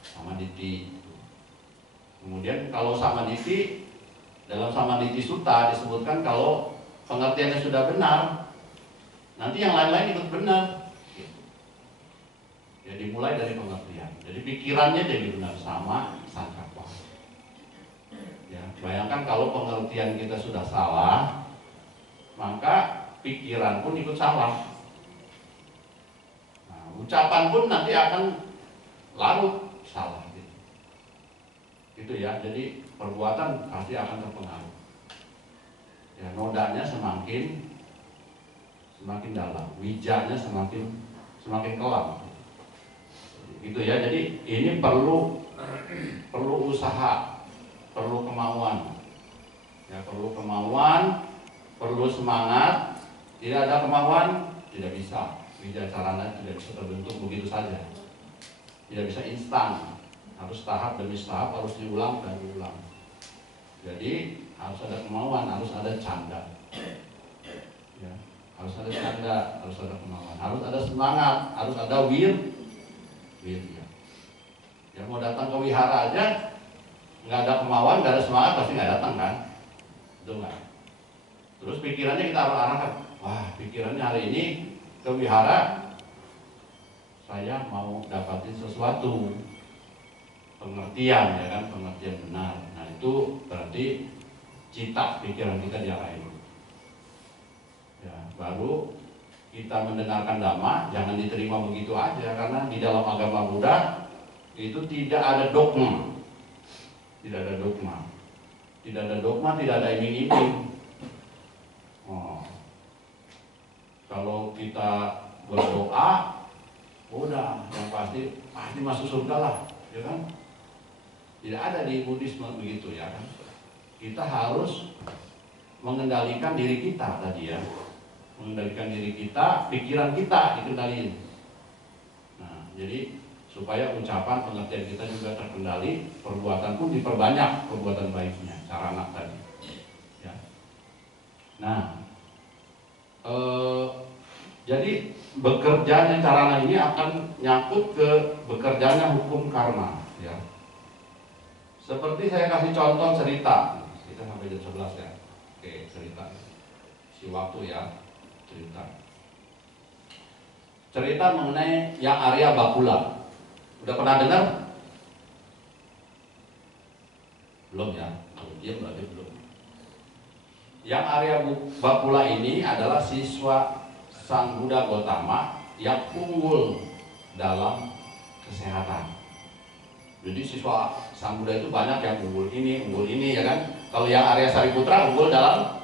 Samaditi. Kemudian kalau samaditi, dalam Samaditi Sutta disebutkan kalau pengertiannya sudah benar, nanti yang lain-lain ikut benar. Jadi mulai dari pengertian. Jadi pikirannya jadi benar sama sangkapa. Ya, bayangkan kalau pengertian kita sudah salah, maka pikiran pun ikut salah. Nah, ucapan pun nanti akan larut salah. Gitu ya. Jadi perbuatan pasti akan terpengaruh. Ya, nodanya semakin dalam, wijanya semakin kelam. Gitu ya. Jadi ini perlu usaha, perlu kemauan. Ya, perlu kemauan, perlu semangat. Tidak ada kemauan, tidak bisa. Wija carana tidak bisa terbentuk begitu saja. Tidak bisa instan. Harus tahap demi tahap, harus diulang dan diulang. Jadi harus ada kemauan, harus ada canda. Ya, harus ada canda, harus ada kemauan, harus ada semangat, harus ada wir. Ya, mau datang ke wihara aja nggak ada kemauan, nggak ada semangat, pasti nggak datang kan? Betul nggak? Terus pikirannya kita arahkan. Wah, pikirannya hari ini ke wihara, saya mau dapatin sesuatu, pengertian, ya kan, pengertian benar. Nah, itu berarti cita pikiran kita diarahin. Ya, baru kita mendengarkan dhamma, jangan diterima begitu aja, karena di dalam agama Buddha itu tidak ada dogma. Tidak ada dogma. Tidak ada dogma, tidak ada iming-iming. Oh. Kalau kita berdoa, udah yang pasti masuk surga lah, ya kan? Tidak ada di Buddhisme begitu, ya kan? Kita harus mengendalikan diri kita tadi, ya. Mengendalikan diri kita, pikiran kita dikendaliin. Nah, jadi supaya ucapan, pengertian kita juga terkendali, perbuatan pun diperbanyak, perbuatan baiknya, sarana tadi. Ya. Nah, jadi bekerjanya carana ini akan nyangkut ke bekerjanya hukum karma, ya. Seperti saya kasih contoh cerita. Kita sampai jam 11 ya. Oke, cerita. Si waktu ya, cerita. Cerita mengenai yang Arya Bakula. Udah pernah dengar? Belum ya? Kalau dia berarti belum. Yang Arya Bakula ini adalah siswa Sang Buddha Gautama yang unggul dalam kesehatan. Jadi siswa Sang Buddha itu banyak yang unggul ini ya kan. Kalau yang Arya Sariputra unggul dalam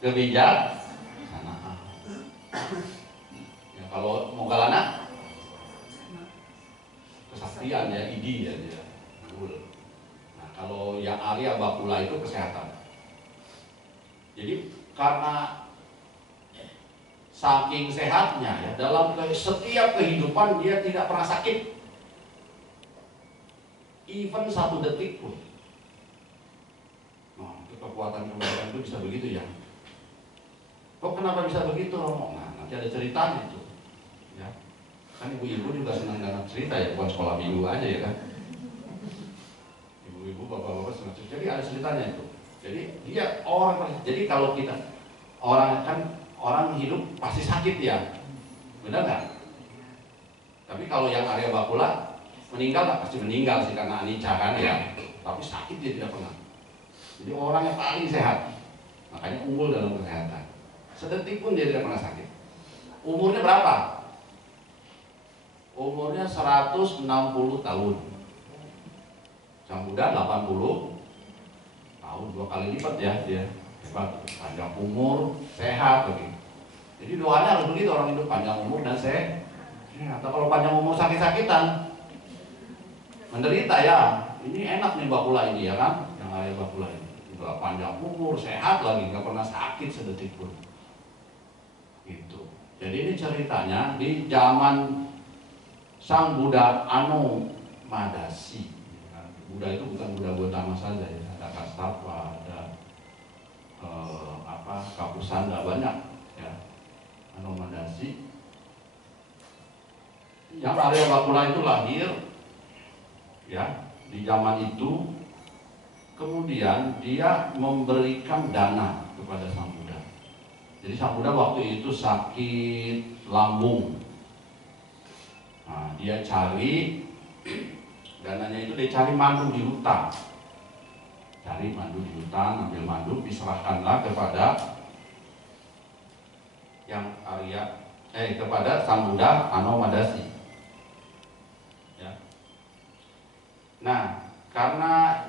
kebijaksanaan. Ya, kalau Moggallana kesaktian ya, idi ya dia unggul. Nah, kalau yang Arya Bakula itu kesehatan. Jadi karena saking sehatnya ya, dalam setiap kehidupan dia tidak pernah sakit, even 1 detik pun. Nah, itu kekuatan itu bisa begitu ya. Kok kenapa bisa begitu, Romo? Nah, nanti ada ceritanya itu. Ya, kan ibu-ibu juga senang dengan cerita ya, bukan sekolah minggu aja ya kan. Ibu-ibu, bapak-bapak senang cerita. Jadi ada ceritanya itu. Jadi dia orang, jadi kalau kita orang hidup pasti sakit ya, benar nggak? Tapi kalau yang Arya Bakula meninggal nggak? Pasti meninggal sih karena anicca kan ya. Tapi sakit dia tidak pernah. Jadi orang yang paling sehat, makanya unggul dalam kesehatan. Sedetik pun dia tidak pernah sakit. Umurnya berapa? umurnya 160 tahun. Sang Buddha 80 tahun, 2 kali lipat ya dia. Hebat, panjang umur, sehat lagi. Jadi doanya harus begitu, orang hidup panjang umur dan sehat. Atau kalau panjang umur sakit-sakitan, menderita ya. Ini enak nih bakula ini ya kan, yang ayah bakula ini. Udah panjang umur, sehat lagi, nggak pernah sakit sedetik pun. Gitu. Jadi ini ceritanya di zaman Sang Buddha Anomadasi. Buddha itu bukan Buddha Gautama saja ya, ada Kastapa, ada Kapusanda, banyak ya. Anomadasi. Yang Arya Bakula itu lahir ya di zaman itu, kemudian dia memberikan dana kepada Sang Buddha. Jadi Sang Buddha waktu itu sakit lambung. Nah, dia cari dananya itu, dia cari madu di hutan. Cari madu di hutan, ambil madu, diserahkanlah kepada yang Arya, kepada Sang Buddha Anomadasi. Ya. Nah, karena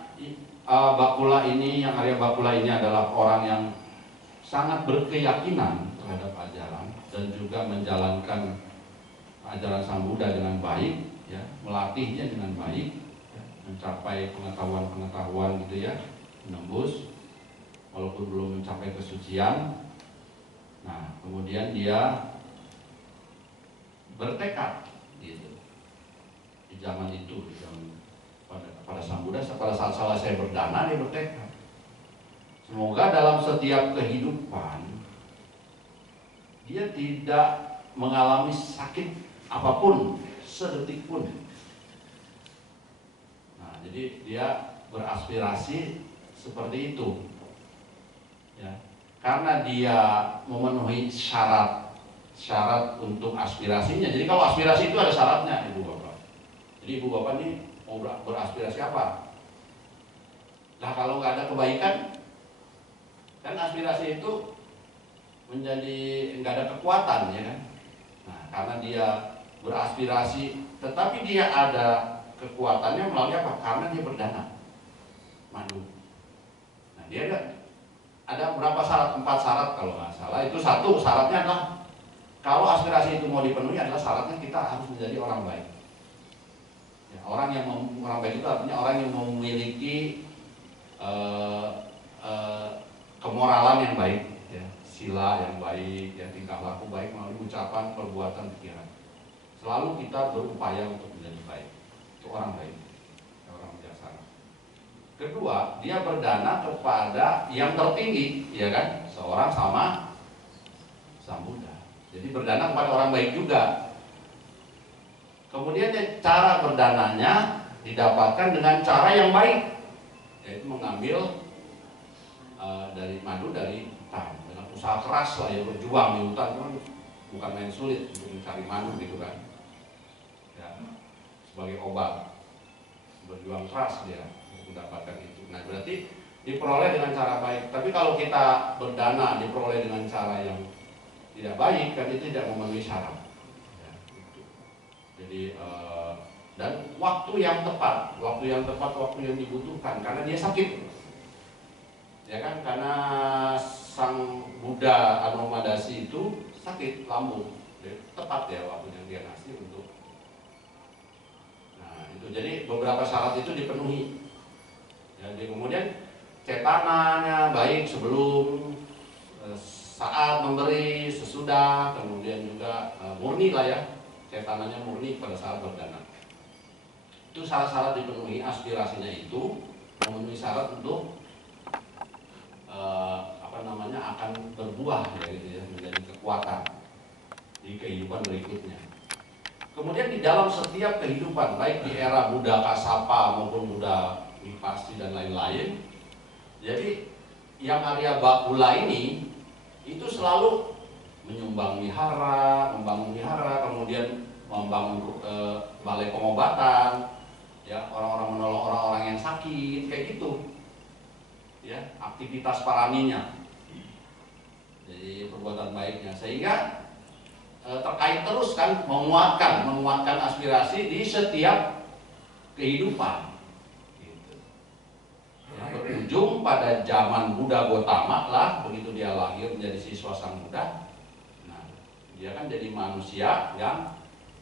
Bakula ini, yang Arya Bakula ini adalah orang yang sangat berkeyakinan terhadap ajaran dan juga menjalankan ajaran Sang Buddha dengan baik, ya, melatihnya dengan baik, ya, mencapai pengetahuan-pengetahuan gitu ya, menembus walaupun belum mencapai kesucian. Nah, kemudian dia bertekad gitu di zaman itu, pada Sang Buddha, pada saat selesai berdana dia bertekad, semoga dalam setiap kehidupan dia tidak mengalami sakit apapun sedetik pun. Nah, jadi dia beraspirasi seperti itu, ya, karena dia memenuhi syarat untuk aspirasinya. Jadi kalau aspirasi itu ada syaratnya, Ibu Bapak. Jadi Ibu Bapak ini mau beraspirasi apa? Nah, kalau nggak ada kebaikan, kan aspirasi itu menjadi nggak ada kekuatan, ya kan? Nah, karena dia beraspirasi, tetapi dia ada kekuatannya melalui apa? Karena dia berdana madu. Nah, dia ada berapa syarat? 4 syarat kalau nggak salah. Itu satu syaratnya adalah kalau aspirasi itu mau dipenuhi adalah syaratnya kita harus menjadi orang baik. Ya, orang baik itu artinya orang yang memiliki kemoralan yang baik, ya, sila yang baik, ya, tingkah laku baik melalui ucapan, perbuatan, pikiran. Selalu kita berupaya untuk menjadi baik. Itu orang baik, orang bijaksana. Kedua, dia berdana kepada yang tertinggi, ya kan? Seorang sama Sang Buddha. Jadi berdana kepada orang baik juga. Kemudian cara berdananya didapatkan dengan cara yang baik, yaitu mengambil dari madu dari hutan dengan usaha keras lah, ya, berjuang di hutan kan bukan main sulit untuk mencari madu gitu kan, ya, sebagai obat, berjuang keras dia untuk mendapatkan itu. Nah, berarti diperoleh dengan cara baik. Tapi kalau kita berdana diperoleh dengan cara yang tidak baik, kan itu tidak memenuhi syarat, ya, gitu. Jadi dan waktu yang tepat, waktu yang dibutuhkan, karena dia sakit. Ya kan, karena Sang Buddha Anomadasi itu sakit lambung, tepat ya waktu yang dia ngasih untuk. Nah, itu jadi beberapa syarat itu dipenuhi. Jadi kemudian cetananya baik sebelum, saat memberi, sesudah, kemudian juga murni lah ya, cetananya murni pada saat berdana. Itu syarat-syarat dipenuhi, aspirasinya itu memenuhi syarat untuk akan berbuah, ya, gitu ya, menjadi kekuatan di kehidupan berikutnya. Kemudian di dalam setiap kehidupan, baik di era Buddha Kasapa maupun Buddha Vipassi dan lain-lain, jadi yang Arya Bakula ini itu selalu menyumbang wihara, membangun wihara, kemudian membangun balai pengobatan, ya, orang-orang menolong orang-orang yang sakit, kayak gitu. Ya, aktivitas paraninya, jadi perbuatan baiknya, sehingga terkait terus kan, menguatkan aspirasi di setiap kehidupan. Gitu. Ya, berujung pada zaman Buddha Gotama lah, begitu dia lahir menjadi siswa sang Buddha. Nah, dia kan jadi manusia yang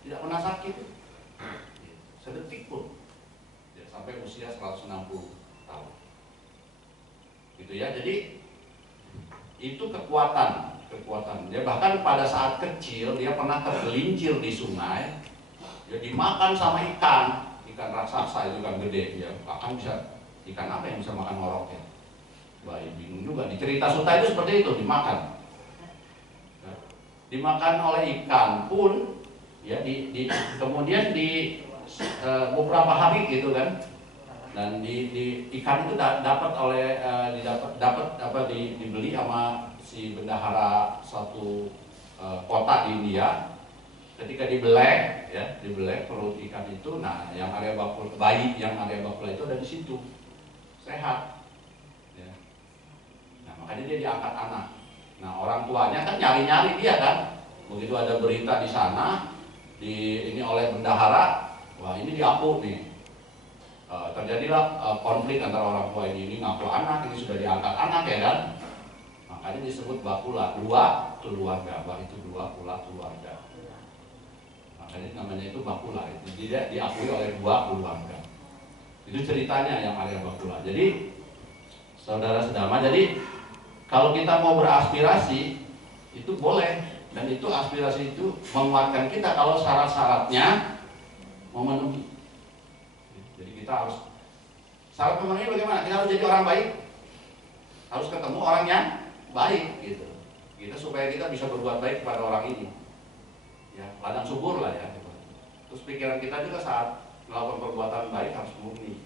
tidak pernah sakit sedetik pun, ya, sampai usia 160 tahun. Gitu ya, jadi itu kekuatan. Dia bahkan pada saat kecil dia pernah tergelincir di sungai, dia dimakan sama ikan raksasa, itu kan gede, ya bahkan bisa ikan apa yang bisa makan orok ya. Bayi bingung juga. Di cerita Sutta itu seperti itu, dimakan. Ya, dimakan oleh ikan pun, ya kemudian di beberapa hari gitu kan. Dan di ikan itu dapat dibeli sama si bendahara satu kota di India. Ketika dibelek perut ikan itu, nah yang area bakul bayi yang area bakula itu ada di situ, sehat. Ya. Nah makanya dia diangkat anak. Nah orang tuanya kan nyari-nyari dia kan, begitu ada berita di sana ini oleh bendahara, wah ini diaku nih. Terjadilah konflik antara orang tua ini ngaku anak, ini sudah diangkat anak ya kan. Makanya disebut bakula, dua keluarga, itu dua pula keluarga. Makanya namanya itu bakula, itu tidak diakui oleh dua keluarga. Itu ceritanya yang area bakula. Jadi saudara sedama, jadi kalau kita mau beraspirasi itu boleh, dan itu aspirasi itu menguatkan kita kalau syarat-syaratnya memenuhi. Jadi kita harus syarat memenuhi bagaimana? Kita harus jadi orang baik, harus ketemu orang yang baik gitu. Kita supaya kita bisa berbuat baik kepada orang ini. Ya, ladang subur lah ya. Terus pikiran kita juga saat melakukan perbuatan baik harus murni.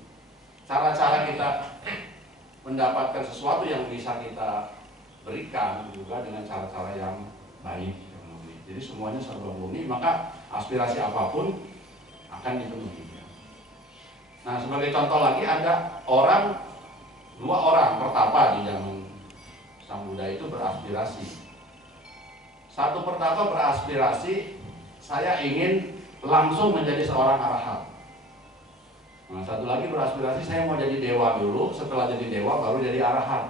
Cara-cara kita mendapatkan sesuatu yang bisa kita berikan juga dengan cara-cara yang baik. Jadi semuanya serba murni, maka aspirasi apapun akan dipenuhi. Nah, sebagai contoh lagi ada dua orang pertapa di zaman Sang Buddha itu beraspirasi. Satu pertapa beraspirasi, saya ingin langsung menjadi seorang arahat. Nah, satu lagi beraspirasi, saya mau jadi dewa dulu, setelah jadi dewa baru jadi arahat.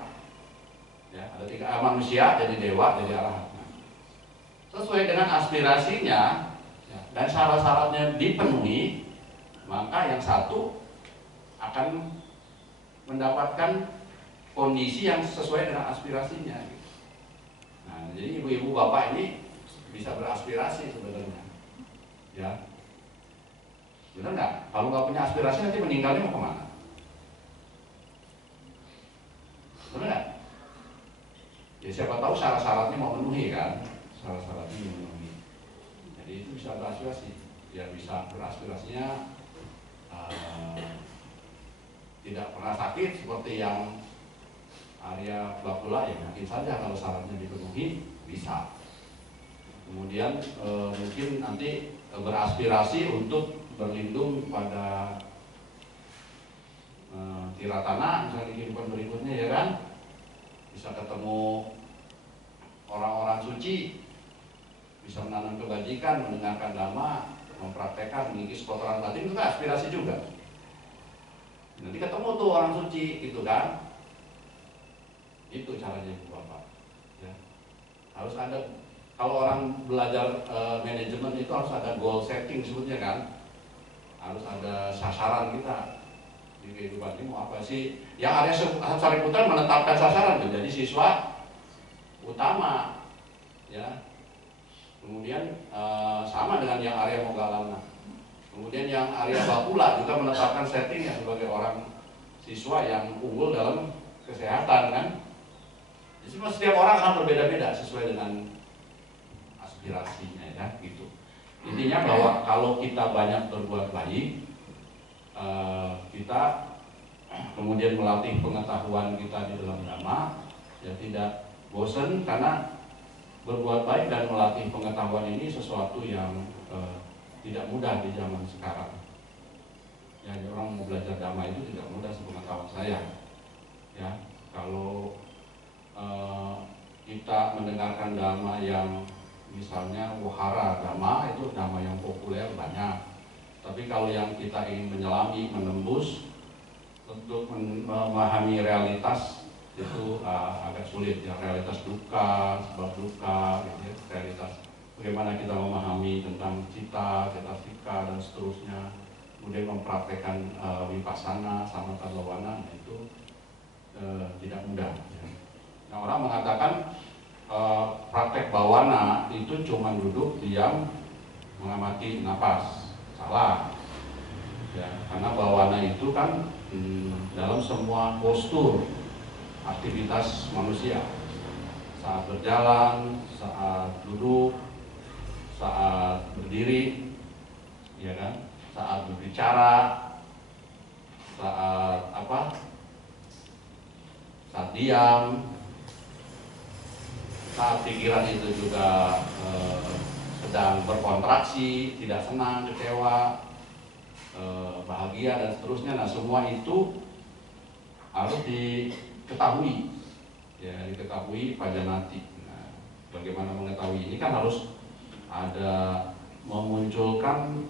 Ya, ada tiga manusia, jadi dewa, jadi arahat. Nah, sesuai dengan aspirasinya ya, dan syarat-syaratnya dipenuhi, maka yang satu akan mendapatkan kondisi yang sesuai dengan aspirasinya. Nah, jadi ibu-ibu bapak ini bisa beraspirasi sebenarnya, ya, benar nggak? Kalau nggak punya aspirasi nanti meninggalnya mau kemana? Benar nggak? Ya siapa tahu syarat-syaratnya mau memenuhi kan? Syarat-syaratnya memenuhi. Jadi itu bisa beraspirasi, ya bisa beraspirasinya. Tidak pernah sakit seperti yang Arya Bakula, ya mungkin saja kalau syaratnya dipenuhi bisa. Kemudian mungkin nanti beraspirasi untuk berlindung pada tiratana misalnya di kehidupan berikutnya ya kan, bisa ketemu orang-orang suci, bisa menanam kebajikan, mendengarkan dhamma, mempraktekkan, mengikis kotoran batin, itu kan aspirasi juga. Nanti ketemu tuh orang suci gitu kan. Itu caranya Ibu Bapak ya. Harus ada, kalau orang belajar manajemen itu harus ada goal setting sebutnya kan. Harus ada sasaran kita di kehidupan ini mau apa sih. Yang Arya Sariputra menetapkan sasaran menjadi siswa utama ya. Kemudian sama dengan yang Arya Moggallana. Kemudian yang Arya Bakula juga menetapkan settingnya sebagai orang siswa yang unggul dalam kesehatan kan. Jadi setiap orang akan berbeda-beda sesuai dengan aspirasinya ya gitu. Intinya bahwa kalau kita banyak berbuat baik, kita kemudian melatih pengetahuan kita di dalam dhamma, ya tidak bosan, karena berbuat baik dan melatih pengetahuan ini sesuatu yang tidak mudah di zaman sekarang. Ya, orang mau belajar dhamma itu tidak mudah sepengetahuan saya. Ya, kalau kita mendengarkan dhamma yang misalnya wahara dhamma, itu dhamma yang populer banyak. Tapi kalau yang kita ingin menyelami, menembus untuk memahami realitas itu agak sulit ya, realitas duka, sebab duka, gitu ya, realitas bagaimana kita memahami tentang cita, cetasika dan seterusnya, kemudian mempraktekkan vipassana, samatha bhavana, itu tidak mudah. Ya. Nah, orang mengatakan praktek bhavana itu cuma duduk diam mengamati napas, salah. Ya, karena bhavana itu kan dalam semua postur aktivitas manusia, saat berjalan, saat duduk, saat berdiri, ya kan, saat berbicara, saat saat diam, saat pikiran itu juga sedang berkontraksi, tidak senang, kecewa, bahagia dan seterusnya. Nah, semua itu harus diketahui, ya, diketahui pajanati. Nah, bagaimana mengetahui ini kan harus ada memunculkan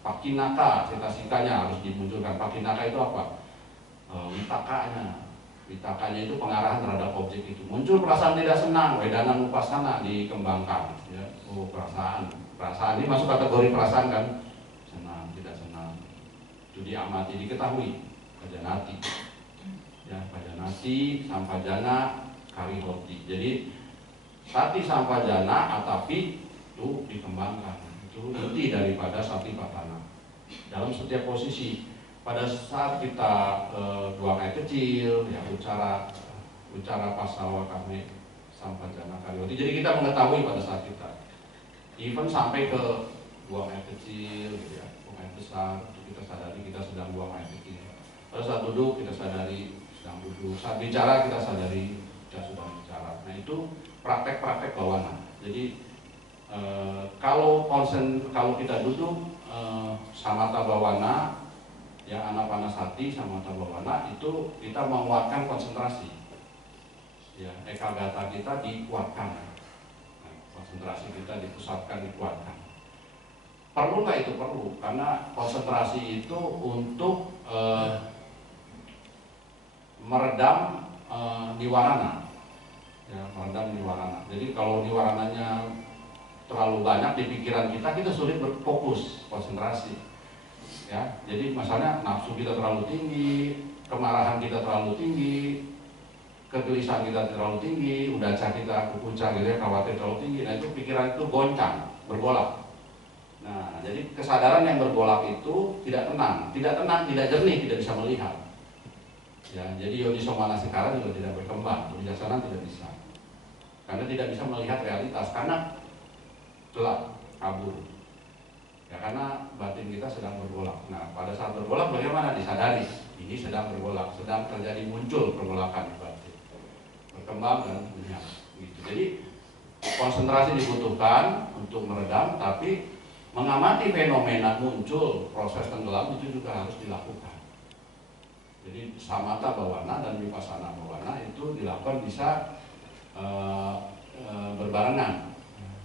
pakinaka, cita-citanya harus dimunculkan. Pakinaka itu apa? Witakanya. Witakanya itu pengarahan terhadap objek itu. Muncul perasaan tidak senang, wedana nupassana dikembangkan. Ya, perasaan ini masuk kategori perasaan kan? Senang, tidak senang. Itu diamati, diketahui, pajanati. Ya, pajanati, sampajana, karihoti. Jadi sati sampajana, atapi itu dikembangkan. Itu inti daripada satipatthana. Dalam setiap posisi, pada saat kita buang air kecil, ya ucara pasawa kami sampajana karihoti. Jadi kita mengetahui pada saat kita, even sampai ke buang air kecil, gitu ya, buang air besar, kita sadari kita sedang buang air kecil. Pada saat duduk kita sadari sedang duduk. Saat bicara kita sadari kita sedang bicara. Nah, itu praktek-praktek bhavana. Jadi kalau kita duduk samatha bhavana, ya anapanasati samatha bhavana, itu kita menguatkan konsentrasi. Ya, ekagata kita dikuatkan. Nah, konsentrasi kita dipusatkan, dikuatkan. Perlu nggak itu? Perlu, karena konsentrasi itu untuk meredam niwarana. Ya, meredam niwarana. Jadi kalau niwarananya terlalu banyak di pikiran kita sulit berfokus, konsentrasi. Ya, jadi misalnya nafsu kita terlalu tinggi, kemarahan kita terlalu tinggi, kegelisahan kita terlalu tinggi, udaca kita, kukuca gitu ya, khawatir terlalu tinggi. Nah, itu pikiran itu goncang, bergolak. Nah, jadi kesadaran yang bergolak itu tidak tenang, tidak jernih, tidak bisa melihat. Ya, jadi yoniso manasikara juga tidak berkembang, kebijaksanaan tidak bisa. Karena tidak bisa melihat realitas, karena gelap, kabur. Ya, karena batin kita sedang bergolak. Nah, pada saat bergolak bagaimana? Disadari, ini sedang bergolak, sedang terjadi muncul pergolakan di batin, berkembang dan menyala. Gitu. Jadi konsentrasi dibutuhkan untuk meredam, tapi mengamati fenomena muncul, proses tenggelam itu juga harus dilakukan. Jadi samatha bhavana dan vipassana bhavana itu dilakukan bisa berbarengan.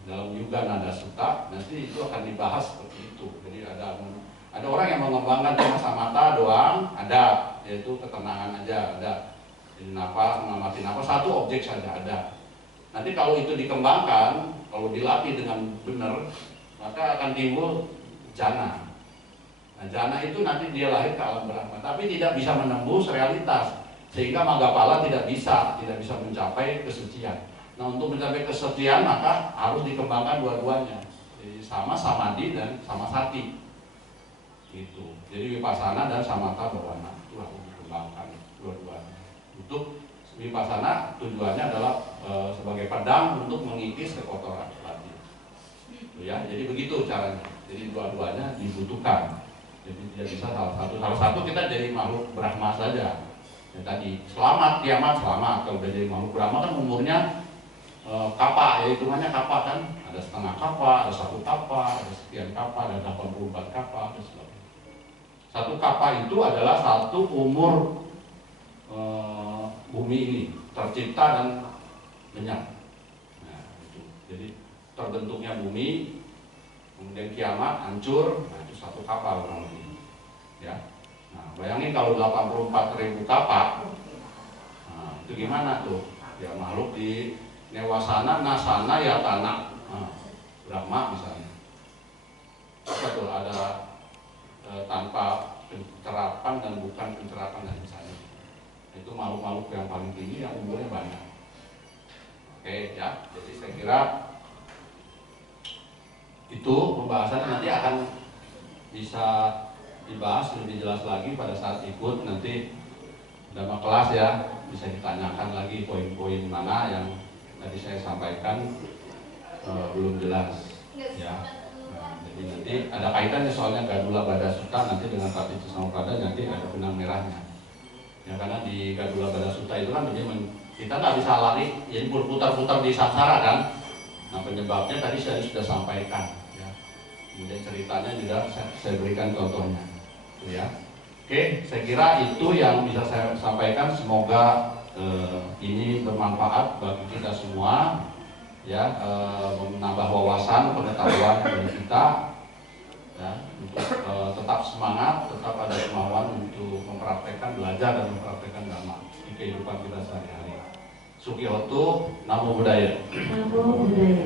Dalam Yuga Nada Sutta nanti itu akan dibahas seperti itu. Jadi ada orang yang mengembangkan cuma samatha doang, ada, yaitu ketenangan aja, ada. Jadi napas, mengamati napas, satu objek saja ada. Nanti kalau itu dikembangkan, kalau dilatih dengan benar, maka akan timbul jana. Nah, jana itu nanti dia lahir ke alam Brahma, tapi tidak bisa menembus realitas, sehingga Maggapala tidak bisa mencapai kesucian. Nah, untuk mencapai kesucian maka harus dikembangkan dua-duanya, jadi sama samadhi dan sama sati. Gitu. Jadi vipassana dan samatha bhavana itu harus dikembangkan dua-duanya. Untuk vipassana tujuannya adalah sebagai pedang untuk mengikis kekotoran batin. Ya, jadi begitu caranya. Jadi dua-duanya dibutuhkan. Jadi tidak bisa salah satu kita jadi makhluk Brahma saja. Ya, tadi selamat kiamat selamat. Kalau udah jadi makhluk Brahma kan umurnya kapa, ya hitungannya kapa kan, ada setengah kapa, ada satu kapa, ada sekian kapa, ada 84 kapa, dan sebagainya. Satu kapa itu adalah satu umur bumi ini tercipta dan lenyap. Nah, itu. Jadi terbentuknya bumi, kemudian kiamat, hancur, nah itu satu kapal kurang lebih. Ya. Nah, bayangin kalau 84.000 kapal, nah, itu gimana tuh? Ya makhluk di Newasana, Nasana, ya tanah, nah, Brahma misalnya. Betul ada tanpa pencerapan dan bukan pencerapan dan misalnya. Itu makhluk-makhluk yang paling tinggi yang umurnya banyak. Oke ya, jadi saya kira itu pembahasan nanti akan bisa dibahas lebih jelas lagi pada saat ikut nanti dalam kelas ya, bisa ditanyakan lagi poin-poin mana yang tadi saya sampaikan belum jelas ya. Nah, jadi nanti ada kaitannya soalnya Gadula Bada Sutta nanti dengan Paticca Samuppada nanti ada benang merahnya ya, karena di Gadula Bada Sutta itu kan kita nggak bisa lari jadi berputar-putar di samsara kan. Nah penyebabnya tadi saya sudah sampaikan ya. Kemudian ceritanya juga saya berikan contohnya ya. Oke, saya kira itu yang bisa saya sampaikan. Semoga ini bermanfaat bagi kita semua ya, menambah wawasan pengetahuan dari kita ya, untuk tetap semangat, tetap ada kemauan untuk mempraktekkan, belajar dan mempraktekkan Dhamma di kehidupan kita sehari-hari. Sukihoto, Namo Buddhaya. Namo Buddhaya.